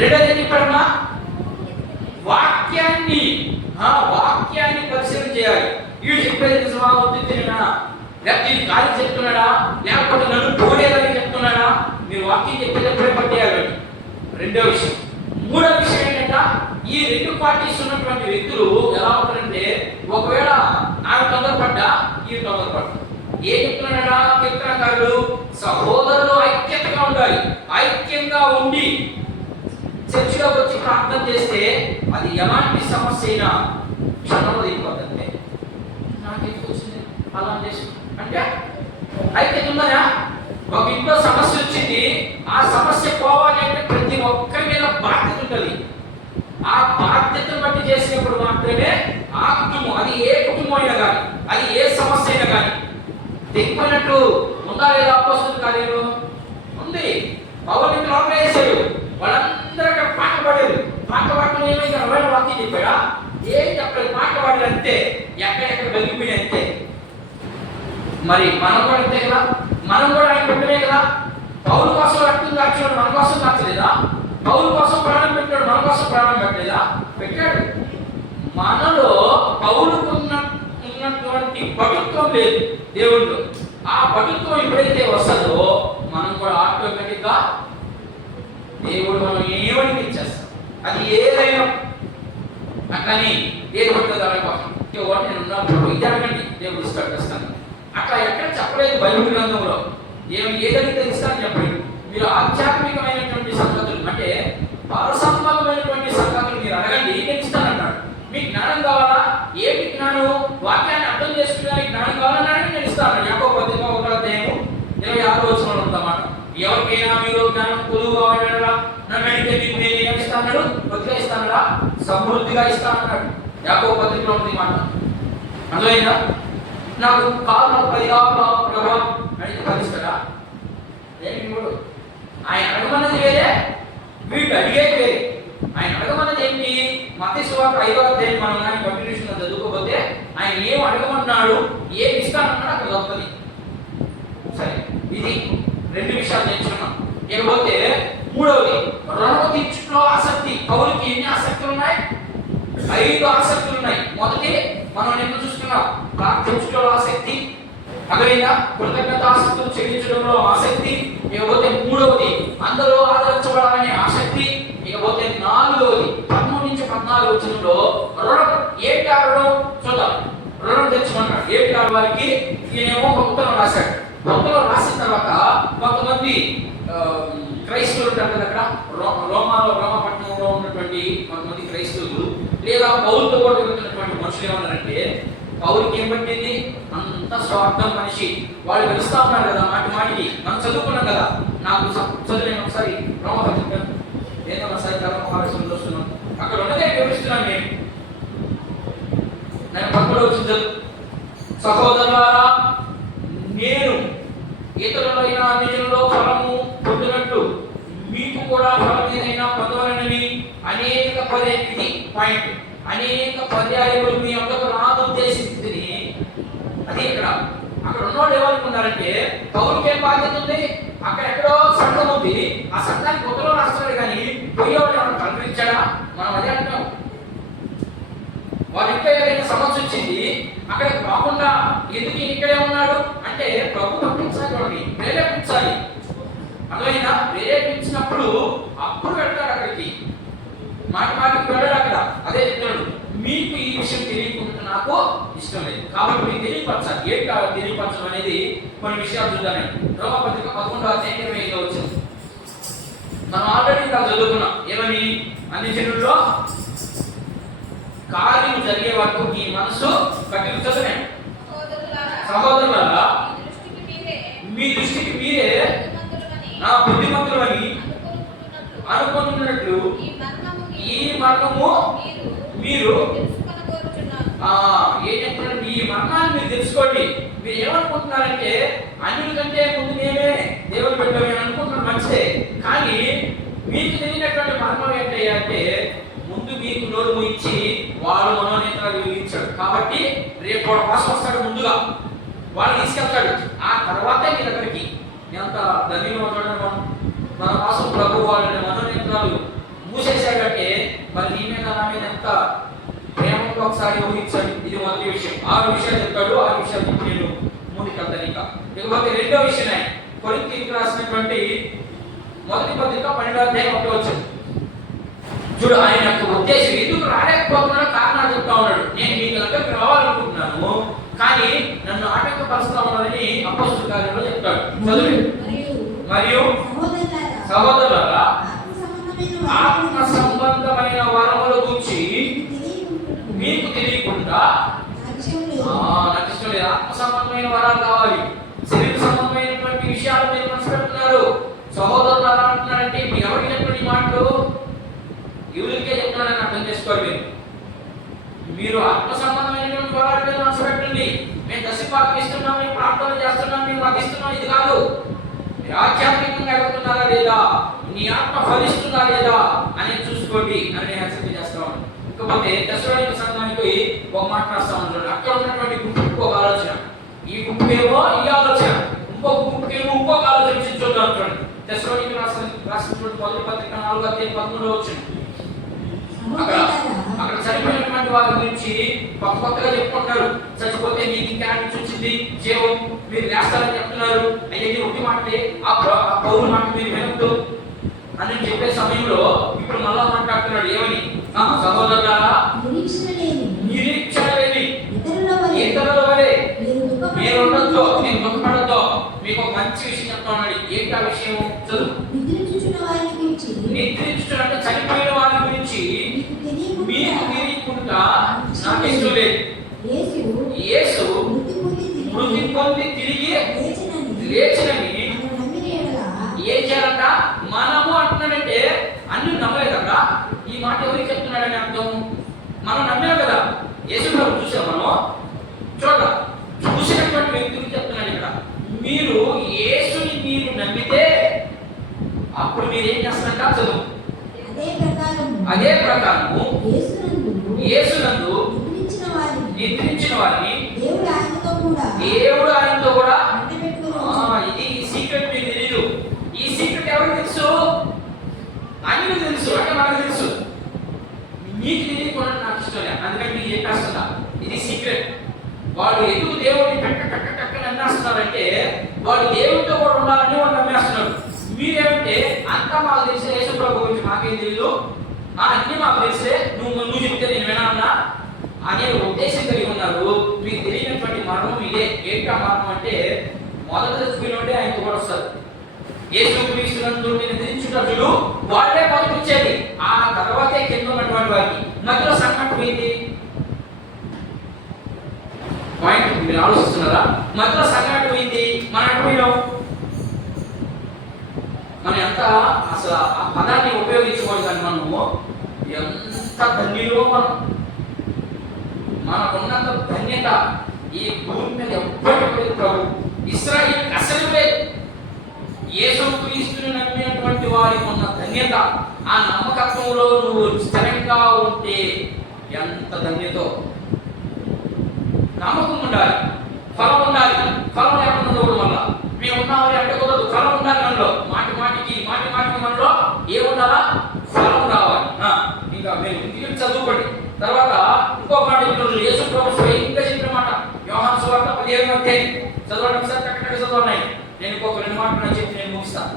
రెండోది చెప్పాడమ్మా, వాక్యాన్ని పరిశీలన చేయాలి. వీడు చెప్పేది నిజమా, ఉద్దినా, లేకపోతే ఇది కాదు చెప్తున్నాడా, లేకపోతే నన్ను పోలేదని చెప్తున్నాడా? మీరు వాక్యం చెప్పేటప్పుడే పట్టేయాలి. రెండో విషయం. మూడో విషయం ఏంటంట? ఈ రెండు పార్టీస్ ఉన్నటువంటి వ్యక్తులు ఎలా ఉంటారంటే, ఒకవేళ ఆమె తొందరపడ్డా ఈ తొందరపడ్డా. ఏం చెప్తున్నాడా కీర్తనకారుడు? సహోదరులు ఐక్యతగా ఉండాలి. ఐక్యంగా ఉండి చర్చిలోకి వచ్చి ప్రార్థన చేస్తే అది ఎలాంటి సమస్య అయినా క్షణంలో దిగిపోతుంది. నాకు ఎందుకు వచ్చింది అలా చేసి అంటే ఐక్యత ఉందనా? ఒక ఇంట్లో సమస్య వచ్చింది, ఆ సమస్య పోవాలి అంటే ప్రతి ఒక్కరి మీద బాధ్యత ఉంటుంది. ఆ బాధ్యతను బట్టి చేసినప్పుడు మాత్రమే ఆ కుటుంబం, అది ఏ కుటుంబం అయినా కానీ, అది ఏ సమస్య అయినా కానీ దిగిపోయినట్టు ఉందా లేదా? అపోస్తలుల కార్యంలో ఉంది. పౌలుని లోపల వేశాడు, వాళ్ళందరూ అక్కడ పాట పాడారు. పాట పాడటం ఏమైంది? 20 వాక్యం చెప్పాడా? ఏం చెప్పలేదు, పాట పాడారు అంతే. ఎక్కడెక్కడ వెలిగిపోయి అంతే. మరి మనం కూడా అంతే కదా, మనం కూడా ఆయన పెట్టమే కదా. పౌలు కోసం రక్తం దాచాడు, మన కోసం దాచలేదా? పౌలు కోసం ప్రాణం పెట్టాడు, మన కోసం ప్రాణం పెట్టలేదా? పెట్టాడు. మనలో పౌలుకున్నటువంటి పటుత్వం లేదు దేవుళ్ళు. ఆ పటుత్వం ఎప్పుడైతే వస్తుందో మనం కూడా ఆటోమేటిక్ గా దేవుడు మనం ఏమని ఇచ్చేస్తాం. అది ఏదైనా అట్లని ఏది పడుతుంది నేను ఉన్నప్పుడు ఇది అడగండి, దేవుడు ఇస్తాను. అట్లా ఎక్కడ చెప్పలేదు బైబిల్ గ్రంథంలో. ఏదైతే ఇస్తానని చెప్పండి. మీరు ఆధ్యాత్మికమైనటువంటి సంగతులు అంటే పరసంబంధమైనటువంటి సంగతులు మీరు అడగండి, నేను ఇస్తానన్నాడు. మీకు జ్ఞానం కావాలా? ఏమి జ్ఞానం? వాక్యాన్ని అర్థం చేసుకునే జ్ఞానం కావాలని నేను ఇస్తాను. యాకోబు పత్రిక 1వ అధ్యాయం 26వ వచనంలో ఉందన్నమాట. ఎవరికైనా మీరు జ్ఞానం కొలువుగా ఉండరా, నన్ను అడిగితే మీకు నేను ఏమి ఇస్తాను? కొద్దిగా ఇస్తానరా? సమృద్ధిగా ఇస్తానన్నాడు. యాకోబు పత్రికలో ఉంది మాట. అందువల్ల నాకు కాదు 10 ప్రభావం అడిగితే 10 ఇస్తాడా? ఆయన అడగమన్నది వేరే, వీళ్ళు అడిగేది వేరే. ఆయన అడగమన్నది ఏంటి? మత్తయి సువార్త 5వ అధ్యాయం మనం కానీ కంటిన్యూషన్ చదువుకోకపోతే ఆయన ఏం అడగమన్నాడు, ఏమి ఇస్తానన్నాడు అక్కడ దొరుకుతుంది. సరే, ఇది 2 విషయాలు నేర్చుకున్నాం. ఇకపోతే మూడవది రుణము తీర్చులో ఆసక్తి. పౌలుకి ఎన్ని ఆసక్తులు ఉన్నాయి? 5 ఆసక్తులు ఉన్నాయి. మొదటి మనం నిన్న చూసుకున్నాం, ప్రార్థించులో ఆసక్తి, అదైనా కృతజ్ఞతాస్తుతులు చెల్లించడంలో ఆసక్తి, ఇకపోతే మూడవది అందరూ ఆదరించబడాలనే ఆసక్తి, ఇకపోతే నాలుగవది 13 నుంచి 14 వచనంలో రుణం. ఏ కారణం చూద్దాం. రుణం తెచ్చుకున్నాడు. ఏ కారణం వారికి ఈయనేమో ఒక ఉత్తరం రాశాడు. ఉత్తరం రాసిన తర్వాత కొంతమంది క్రైస్తవులు ఉంటారు కదా, అక్కడ రోమపట్నంలో ఉన్నటువంటి కొంతమంది క్రైస్తవులు లేదా పౌరులతో కూడా తిరుగుతున్నటువంటి మనుషులు ఏమన్నారంటే, పౌరుకి ఏం పట్టింది, అంత స్వార్థం మనిషి, వాళ్ళు వెలుస్తా ఉన్నారు కదా మాటి మాటికి, మనం చదువుకున్నాం కదా. నాకు చదువు ఒకసారి రోమపత్రిక ఏదో ఒకసారి కర్మహారసం చూస్తున్నాం, అక్కడ ఉన్నదే వివరిస్తున్నాను నేను 11వ వచనం. సహోదరులారా, నేను ఇతరులైన అన్నిటిలో ఫలము పొందినట్టు మీకు కూడా ఫలం ఏదైనా పొందవాలని అనేక పర్యాయములు మీ అందరూ రానుద్దేశించుకుని, అది అక్కడ ఉన్నవాళ్ళు ఏమనుకున్నారంటే, పౌరుకి ఏం బాధ్యత ఉంది, అక్కడ ఎక్కడో సంఘం ఉంది, ఆ సంఘానికి ఉత్తరం రాస్తాడు కానీ పోయేవాళ్ళు ఏమైనా కల్పించాడా? మనం అదే అంటాం. వారు ఇంకా ఏదైనా సమస్య వచ్చింది, అక్కడ కాకుండా ఎందుకు ఇక్కడే ఉన్నాడు అంటే ప్రభు పంపించాలి, వాడిని ప్రేరేపించాలి. అర్థమైనా? ప్రేరేపించినప్పుడు అప్పుడు వెళ్తాడు అక్కడికి, మాటికి వెళ్ళాడు అక్కడ. అదే చెప్తున్నాడు, మీకు ఈ విషయం తెలియకుండా నాకు ఇష్టం లేదు, కాబట్టి మీకు తెలియపరచాలి. ఏం కావాలి తెలియపరచడం అనేది కొన్ని విషయాలు చూద్దాం. రోమపత్రిక 11వ అధ్యాయం 25వ వచనం మనం ఆల్రెడీ ఇంకా చదువుకున్నాం. ఏమని? అన్ని జనుల్లో కార్యం జరిగే వరకు ఈ మనసు కట్టించదనే. సహోదరులారా, మీ దృష్టికి మీరే నా బుద్ధిమంతులని అనుకుంటున్నట్లు ఈ మర్మము మీరు ఏం చెప్తున్నారంటే, ఈ మర్మాన్ని మీరు తెలుసుకోండి. మీరు ఏమనుకుంటున్నారంటే, అన్నిటి కంటే ముందు నేనే దేవుడు పెట్టామని అనుకుంటున్నారు, మంచిదే. కానీ మీకు తెలియనటువంటి మర్మం ఏంటంటే, ముందు మీకు నోరు ఇచ్చి వాడు మనోనేతలు వెలిగించాడు. కాబట్టి రేపు వాడు కోసం వస్తాడు, ముందుగా వాడు తీసుకెళ్తాడు. ఆ తర్వాతే మీ దగ్గరికి ఎంత ధన్యంగా ఉంటాడు. మన కోసం ప్రభు వాళ్ళని మనోనేతలు మూసేశాడంటే మరి నీ మీద నా మీద ఎంత ప్రేమతో ఒకసారి ఊహించండి. ఇది మొదటి విషయం. 6 విషయాలు చెప్తాడు. 6 విషయాలు చెప్పి నేను ముందుకెళ్తాను. ఇకపోతే రెండో విషయమే, కొరింథీయులకు రాసినటువంటి మొదటి పత్రిక 12వ అధ్యాయం 1వ వచనం చూడు. ఆయన యొక్క ఉద్దేశం ఎందుకు రాలేకపోతున్నాడో కారణాలు చెప్తా ఉన్నాడు. నేను మీ దగ్గరికి రావాలనుకుంటున్నాను, కానీ నన్ను ఆటంకపరుస్తా ఉన్నాడని అపోస్తలుల కార్యంలో చెప్తాడు. చదువు. మరియు సహోదరులారా, ఆత్మ సంబంధమైన వరముల గురించి మీకు తెలియకుండా, నాకు ఇష్టం లేదు. ఆత్మ సంబంధమైన వరాలు కావాలి. శరీర సంబంధమైనటువంటి విషయాలు మీరు మనసు పెడుతున్నారు. సహోదరులారా అంటున్నారంటే మీరు ఎవరికి చెప్పండి మాటలు? ఎవరికే చెప్తున్నాడని అర్థం చేసుకోవాలి. మీరు ఆత్మ సంబంధమైనటువంటి వరాలు మీద మనసు పెట్టండి. మేము దశపాకం ఇస్తున్నాం, మేము ప్రార్థన చేస్తున్నాం, మేము మాకు ఇస్తున్నాం, ఇది కాదు. మీరు ఆధ్యాత్మికంగా ఎదుగుతున్నారా లేదా, నీ ఆత్మ ఫలిస్తుందా లేదా అనేది చూసుకోండి అని నేను హెచ్చరిక చేస్తాను. ఇకపోతే దశలోని సంఘానికి ఒక మాట రాస్తా ఉన్నాడు. అక్కడ ఉన్నటువంటి గుంపుకు ఒక ఆలోచన, ఈ గుంపుకేమో ఈ ఆలోచన, ఇంకొక గుంపుకేమో ఇంకొక ఆలోచన చూద్దాం. చూడండి, దశలోనికి రాసినటువంటి మొదటి పత్రిక 4వ అధ్యాయం 13వ వచనం. అక్కడ చనిపోయినటువంటి వారి గురించి కొత్తగా చెప్పుకుంటారు. చచ్చిపోతే మీకు ఇంకా వచ్చింది జీవం, మీరు లేస్తారని చెప్తున్నారు. అయ్యేది ఒకటి మాటే, ఆ పౌరు మాట మీరు వినొద్దు అని చెప్పే సమయంలో ఇప్పుడు మళ్ళా మాట్లాడుతున్నాడు. ఏమని? సహోదరులారా, నిరీక్షణ లేని ఇతరుల వలె మీరు ఉండొద్దు, నేను దుఃఖపడద్దు. మీకు ఒక మంచి విషయం చెప్తా ఉన్నాడు. ఏంటి ఆ విషయం? చదువు. నిద్రించుట అంటే చనిపోయిన వారి గురించి మీకు తెలియకుండా నాకు ఇష్టం లేదు. యేసు మృతి పొంది తిరిగి లేచినని ఏం చేయాలంట? మనము అంటున్నాడంటే అన్ని నమ్మలేదట. ఈ మాట ఎవరికి చెప్తున్నాడని అర్థం? మనం నమ్మాం కదా, యేసు ప్రభు చూసాం. మనం చూసినటువంటి వ్యక్తులకు చెప్తున్నాడు ఇక్కడ. మీరు యేసుని మీరు నమ్మితే అప్పుడు మీరు ఏం చేస్తారంట? చదువు. అదే ప్రకారము యేసునందు నిద్రించిన వారిని దేవుడు ఆయనతో కూడా. ఇది సీక్రెట్ మీకు తెలియదు. ఈ సీక్రెట్ ఎవరికి తెలుసు? ఆయనకు తెలుసు, అంటే మనకు తెలుసు. మీకు తెలియకుండా నాకు ఇష్టం లేదు, అందుకని మీకు చెప్పేస్తున్నా. ఇది సీక్రెట్. వాళ్ళు ఎందుకు దేవుడిని పెట్ట నమ్మేస్తున్నారంటే వాళ్ళు దేవుడితో కూడా ఉండాలని వాళ్ళు నమ్మేస్తున్నారు. మీరేమంటే అంతా మాకు తెలిసే యేసు ప్రభు గురించి మాకేం తెలియదు, అన్ని మాకు తెలిసే, నువ్వు చెప్తే నేను వినాలన్నా అనే ఉద్దేశం కలిగి ఉన్నారు. మీకు తెలియనటువంటి మరణం ఇదే. ఏంటా మరణం అంటే మొదట చచ్చిపోయినట్టే ఆయనతో కూడా వస్తారు. యేసు క్రీస్తునందు నిద్రించుటకు వాళ్ళే బతికించేది. ఆ తర్వాతే కింద ఉన్నటువంటి వారికి మధ్యలో సంకటం ఏంటి పాయింట్ మీరు ఆలోచిస్తున్నారా? మధ్యలో సంకటం ఏంటి? మనం అటుపోయినాం. మనం ఎంత అసలు ఆ పదాన్ని ఉపయోగించుకోవాలి. కానీ మనము ఎంత ధన్యులో మనకున్నంత ధన్యత ఈ భూమి మీద ఎప్పటికీ లేదు. ప్రభు ఇశ్రాయేలు అసలు లేదు. యేసు క్రీస్తుని నమ్మినటువంటి వారికి ఉన్న ధన్యత, ఆ నమ్మకత్వంలో నువ్వు స్థిరంగా ఉంటే ఎంత ధన్యతో. నమ్మకం ఉండాలి, ఫలం ఉండాలి. ఫలం లేకుండా వల్ల మేము ఉన్నామని అంటే కుదరదు. ఫలం ఉండాలి మనలో. మాటి మాటికి మనలో ఏముండాలా? ఫలం రావాలి. ఇంకా మేము ఇంటికి చదువుకోండి. తర్వాత ఇంకో మాట యేసు ప్రభు స్వయంగా చెప్పిన మాట యోహాను సువార్త 15వ అధ్యాయం చదవండి సార్. కరెక్ట్గా చదవండి. నేను ఇంకొక 2 మాటలు చెప్పి నేను ముగిస్తాను.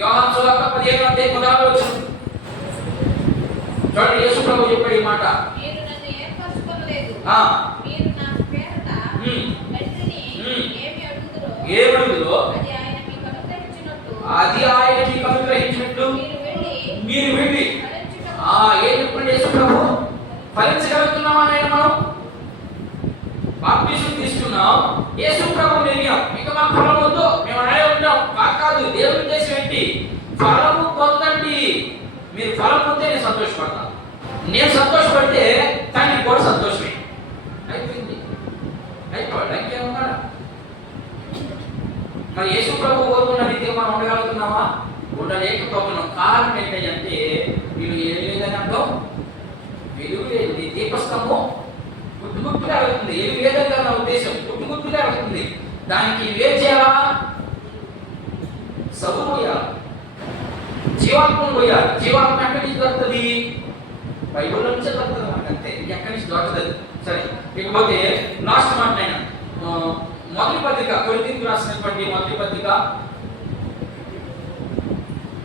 యోహాను సువార్త 15వ అధ్యాయం 16వ వచనం చూడండి. యేసు ప్రభు చెప్పాడు ఈ మాట. ఏమడుగుదో అది ఆయన మీకు అనుగ్రహించినట్లు మీరు వెళ్ళి ఏం చెప్పండి యేసు ప్రభు? ఫలించగలుగుతున్నామా? నేను మనం బాప్టిజం తీసుకున్నాం, యేసు ప్రభు తెలియాం, ఇక మాకు ఫలం వద్దు, మేము అలాగే ఉంటాం. కాదు, దేవుని ఉద్దేశం ఏంటి? ఫలము పొందండి. మీరు ఫలం పొందితే నేను సంతోషపడతాను. నేను సంతోషపడితే తండ్రి కూడా సంతోషమే. అయిపోయింది. అయిపోవాలి. ఇంకేమన్నా మరి యేసు ప్రభు కోరుకున్న రీతిగా మనం ఉండగలుగుతున్నామా? ఉండలేకపోతున్నాం. కారణం ఏంటంటే వీళ్ళు ఏం లేదని అంటాం. వెలుగు లేదు. దీపస్తంభం గుట్టుగుట్టుగా అవుతుంది. ఏది లేదంగా నా ఉద్దేశం. గుట్టుగుట్టుగా అవుతుంది. దానికి ఏం చేయాలా? సబ్బు పోయాలి, జీవాత్మను పోయాలి. జీవాత్మ ఎక్కడి నుంచి దొరుకుతుంది? బైబిల్ నుంచే దొరుకుతుంది మనకు, అంతే. ఎక్కడి నుంచి దొరకదు. సరే, ఇకపోతే లాస్ట్ మాట నేను మొదటి పత్రిక కొరింథీయులకు రాసినటువంటి మొదటి పత్రిక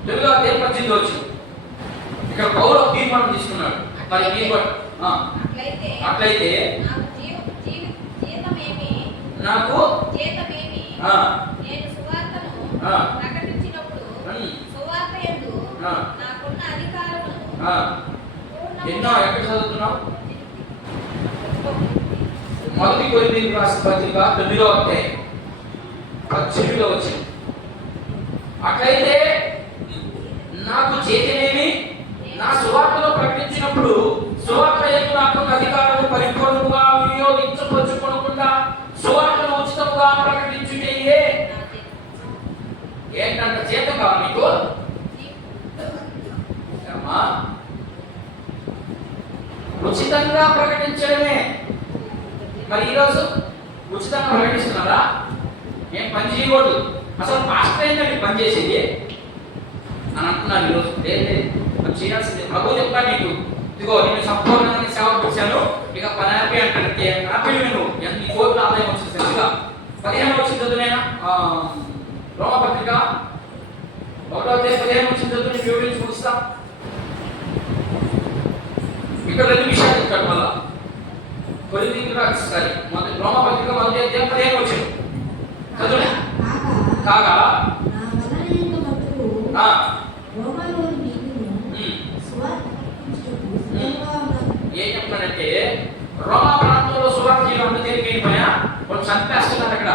9వ అధ్యాయం 18వ వచనం. ఇక్కడ పౌలు తీర్మానం తీసుకున్నాడు. మరి అట్లయితే నాకు నేను సువార్తను ప్రకటించినప్పుడు సువార్త యందు నాకున్న అధికారమును ఎన్నో ఎక్కడ చదువుతున్నావు? మొదటి కొరింథీయులకు రాసిన పత్రిక 9వ అధ్యాయం 18వ వచనం. అట్లయితే నాకు చేతినేమి? నా సువార్తను ప్రకటించినప్పుడు సువార్త యందు నాకున్న అధికారము పరిపూర్ణంగా వినియోగించపరచుకోకుండా సువార్తను ఉచితంగా ప్రకటించుటయే. ఏంటంటే చేత కాదు మీకు అమ్మా, ఉచితంగా ప్రకటించడమే. మరి ఈరోజు ఉచితంగా ప్రకటిస్తున్నారా? నేను పని చేయకూడదు, అసలు పాస్టర్ ఏంటంటే పని చేసేది అని అంటున్నారు ఈరోజు. లేదు, చేయాల్సిందే. ప్రభు చెప్తాను నీకు, ఇదిగో నేను సంపూర్ణంగా సేవ చేశాను, ఇక పని హ్యాపీ అంటే హ్యాపీ. నేను నీ కోట్ల ఆదాయం వచ్చింది. ఇక 15 వచ్చింది చదువునైనా రోమపత్రిక 1వ అధ్యాయం 15 వచ్చింది చదువు. నేను వివరించి ముగిస్తా. ఇక్కడ 2 విషయాలు చెప్తాడు. మళ్ళా కొరింథీయులకు సారీ మొదటి రోమపత్రిక 1వ అధ్యాయం 15 వచ్చింది చదువు. కాగా ఏం చెప్తాడంటే రోమా ప్రాంతంలో సువార్త చేయడం అంత తేలికైపోయా వాళ్ళు చంపేస్తున్నారు అక్కడ.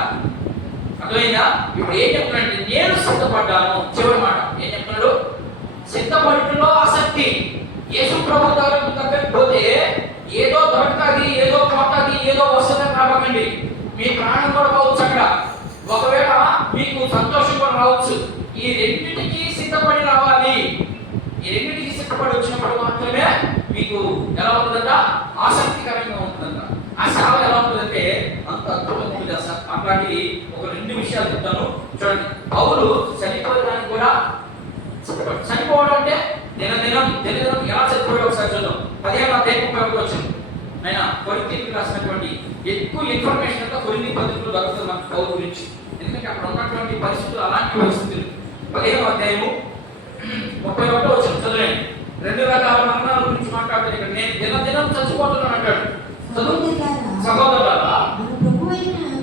అర్థమైందా? ఇప్పుడు ఏం చెప్తున్నాడంటే నేను సిద్ధపడ్డాను. చివరి మాట ఏం చెప్తున్నాడు? సిద్ధపడుటలో ఆసక్తి. యేసు ప్రభు దగ్గరికి పోతే ఏదో దొరకది, ఏదో పోతుంది, ఏదో వస్తుందని రావకండి. మీ ప్రాణం కూడా పోవచ్చు అక్కడ. ఒకవేళ మీకు సంతోషం కూడా రావచ్చు. ఈ రెండింటికి సిద్ధపడి రావాలి. ఈ రెండింటికి సిద్ధపడి వచ్చినప్పుడు మాత్రమే మీకు ఎలా ఉంటుందంట? ఆసక్తికరంగా ఉంటుందంట. ఆ సేవ ఎలా ఉంటుందంటే అంత అద్భుతంగా చేస్తారు. అట్లాంటి ఒక 2 విషయాలు చెప్తాను చూడండి. పౌలు చనిపోవడానికి కూడా చనిపోవడం అంటే దినదినం ఎలా చనిపోయాడు ఒకసారి చూద్దాం. 15వ అధ్యాయం 31 వచ్చింది. ఆయన కొరింథీయులకు రాసినటువంటి ఎక్కువ ఇన్ఫర్మేషన్ అంతా కొరింథీ పత్రికలో దొరుకుతుంది మనకు పౌలు గురించి. ఎందుకంటే అక్కడ ఉన్నటువంటి పరిస్థితులు అలాంటి పరిస్థితులు. 15వ అధ్యాయము 31వ వచనం చదవండి. 2 రకాల మరణాల గురించి మాట్లాడుతాడు ఇక్కడ. నేను దినదినం చచ్చిపోతున్నాను అంటాడు. చదువు. సహోదరులారా,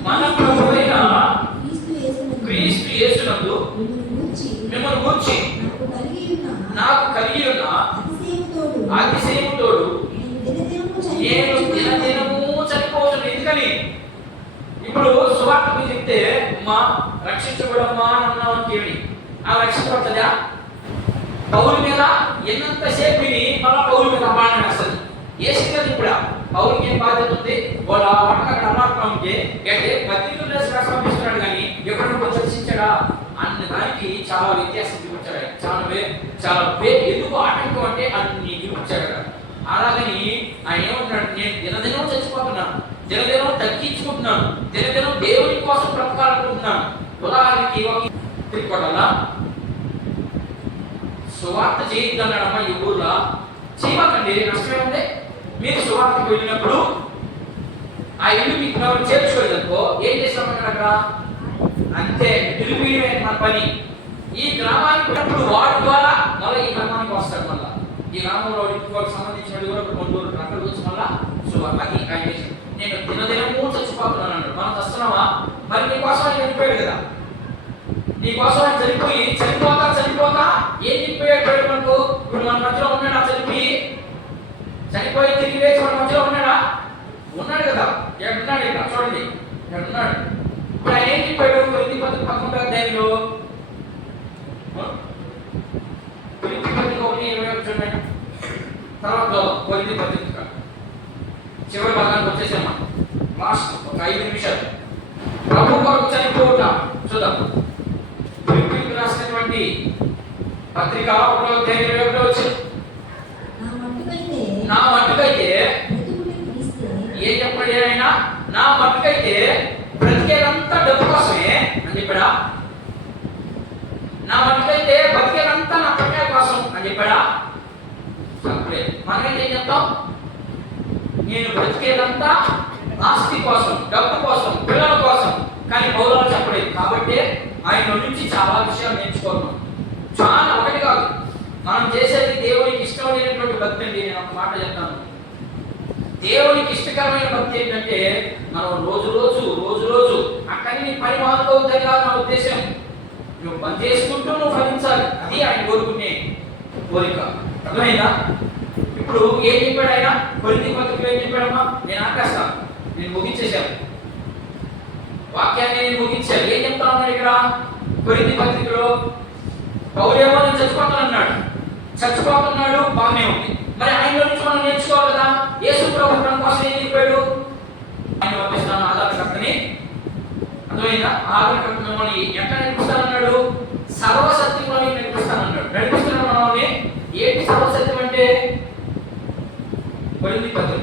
మన ప్రభువైన క్రీస్తు యేసునందు మిమ్మల్ని గూర్చి నాకు కలిగి ఉన్న అతిశయముతోడు నేను దినదినము చనిపోతున్నాను. ఎందుకని? ఇప్పుడు సువార్త చెప్తే మా రక్షించబడమ్మా అని అన్నామని ఏమి ఆ రక్షించబడుతుందా? పౌరు మీద ఎంతసేపు విని మళ్ళా పౌరు మీద అమ్మాని వస్తుంది. ఏ స్థితి ఇప్పుడు పౌరుకి ఏం బాధ్యత ఉంది? వాళ్ళ అక్కడ అమ్మాడుతూ ఉంటే అంటే పత్రికలు రాష్ట్రాలు కానీ ఎక్కడో చర్చించాడా అన్న దానికి చాలా వ్యత్యాసం చూపించాడు. చాలా ఎందుకు ఆటంకం అంటే అన్ని చూపించాడు. అలాగని ఆయన ఏమంటున్నాడు? నేను దినదినం చచ్చిపోతున్నాను, దినదినం తగ్గించుకుంటున్నాను, దినదినం దేవుని కోసం బ్రతకాలనుకుంటున్నాను. ఉదాహరణకి తిరిగిపోవాలా సువార్త చేయొద్దన్నాడమ్మా ఈ ఊర్లో. చేయమాకండి, నష్టమే ఉంది. మీరు సువార్తకు వెళ్ళినప్పుడు ఆ ఇల్లు మీకు ఎవరు చేర్చుకోలేదనుకో ఏం చేస్తామన్నాడు అక్కడ? అంతే, నిలిపియడమే మన పని. ఈ గ్రామానికి ఉన్నప్పుడు వాడి ద్వారా మళ్ళీ ఈ గ్రామానికి వస్తాడు. మళ్ళా ఈ గ్రామంలో ఇంటికి సంబంధించిన కూడా కొందరు అక్కడికి వచ్చి మళ్ళా సువార్త అది ఆయన చేశాడు. నేను దినదినము చచ్చిపోతున్నాను అన్నాడు. మనం చస్తున్నావా? మరి నీకోసం ఆయన చనిపోయాడు కదా. నీకోసం ఆయన చనిపోతా ఏం చెప్పాడు మనకు? ఇప్పుడు మన మధ్యలో ఉన్నాడా? చనిపోయి తిరిగి వేసి మన మధ్యలో ఉన్నాడు కదా. ఎక్కడున్నాడు? ఇక్కడ చూడండి, ఎక్కడున్నాడు. ఇప్పుడు ఆయన ఏం చెప్పాడు? 11వ అధ్యాయంలో 1:21 చూడండి. తర్వాత 11 చివరి భాగానికి వచ్చేసామా? లాస్ట్ ఒక 5 నిమిషాలు. ప్రభు కొరకు చనిపోవుట చూద్దాం. ఫిలిప్పీయులకు రాసినటువంటి పత్రిక 1వ అధ్యాయం 21వ వచనం. నా మట్టుకైతే ఏం చెప్పండి ఆయన? నా మట్టుకైతే బ్రతికేదంతా డబ్బు కోసమే అని చెప్పాడా? నా మట్టుకైతే బతికేదంతా నా ప్రజల కోసం అని చెప్పాడా? చెప్పలేదు. మనమైతే ఏం చెప్తాం? నేను బ్రతికేదంతా ఆస్తి కోసం, డబ్బు కోసం, పిల్లల కోసం. కానీ పౌరులు చెప్పలేదు. కాబట్టి ఆయన నుంచి చాలా విషయాలు నేర్చుకోవాలి. చాలా ఒకటి కాదు, మనం చేసేది దేవునికి ఇష్టమైనటువంటి భక్తి అండి. నేను ఒక మాట చెప్తాను. దేవునికి ఇష్టకరమైన భక్తి ఏంటంటే మనం రోజు అక్కడి నీ పని మానుకోవద్దని కాదు నా ఉద్దేశం. నువ్వు పని చేసుకుంటూ నువ్వు ఫలించాలి. అది ఆయన కోరుకునే కోరిక. అర్థమైందా? ఇప్పుడు ఏం చెప్పాడు ఆయన? కొరింథీ పత్రికలో ఏం చెప్పాడమ్మా? నేను ఆకాస్తాను, నేను ముగించేశాను వాక్యాన్ని, నేను ముగించాను. ఏం చెప్తా ఉన్నాడు ఇక్కడ కొరింథీ పత్రికలో? పౌలేమో నేను చచ్చిపోతున్నాడు, బాగానే ఉంది. మరి ఆయనలో నుంచి మనం నేర్చుకోవాలి కదా. యేసు ప్రభు తన కోసం ఏం చెప్పాడు? ఆయన పంపిస్తాను ఆధారకర్తని. అర్థమైందా? ఆధారకర్త మిమ్మల్ని ఎక్కడ నడిపిస్తానన్నాడు? సర్వసత్యంలో నడిపిస్తానన్నాడు. నడిపిస్తున్నాడు మనల్ని. ఏంటి సర్వసత్యం అంటే? కొరింథీ పత్రిక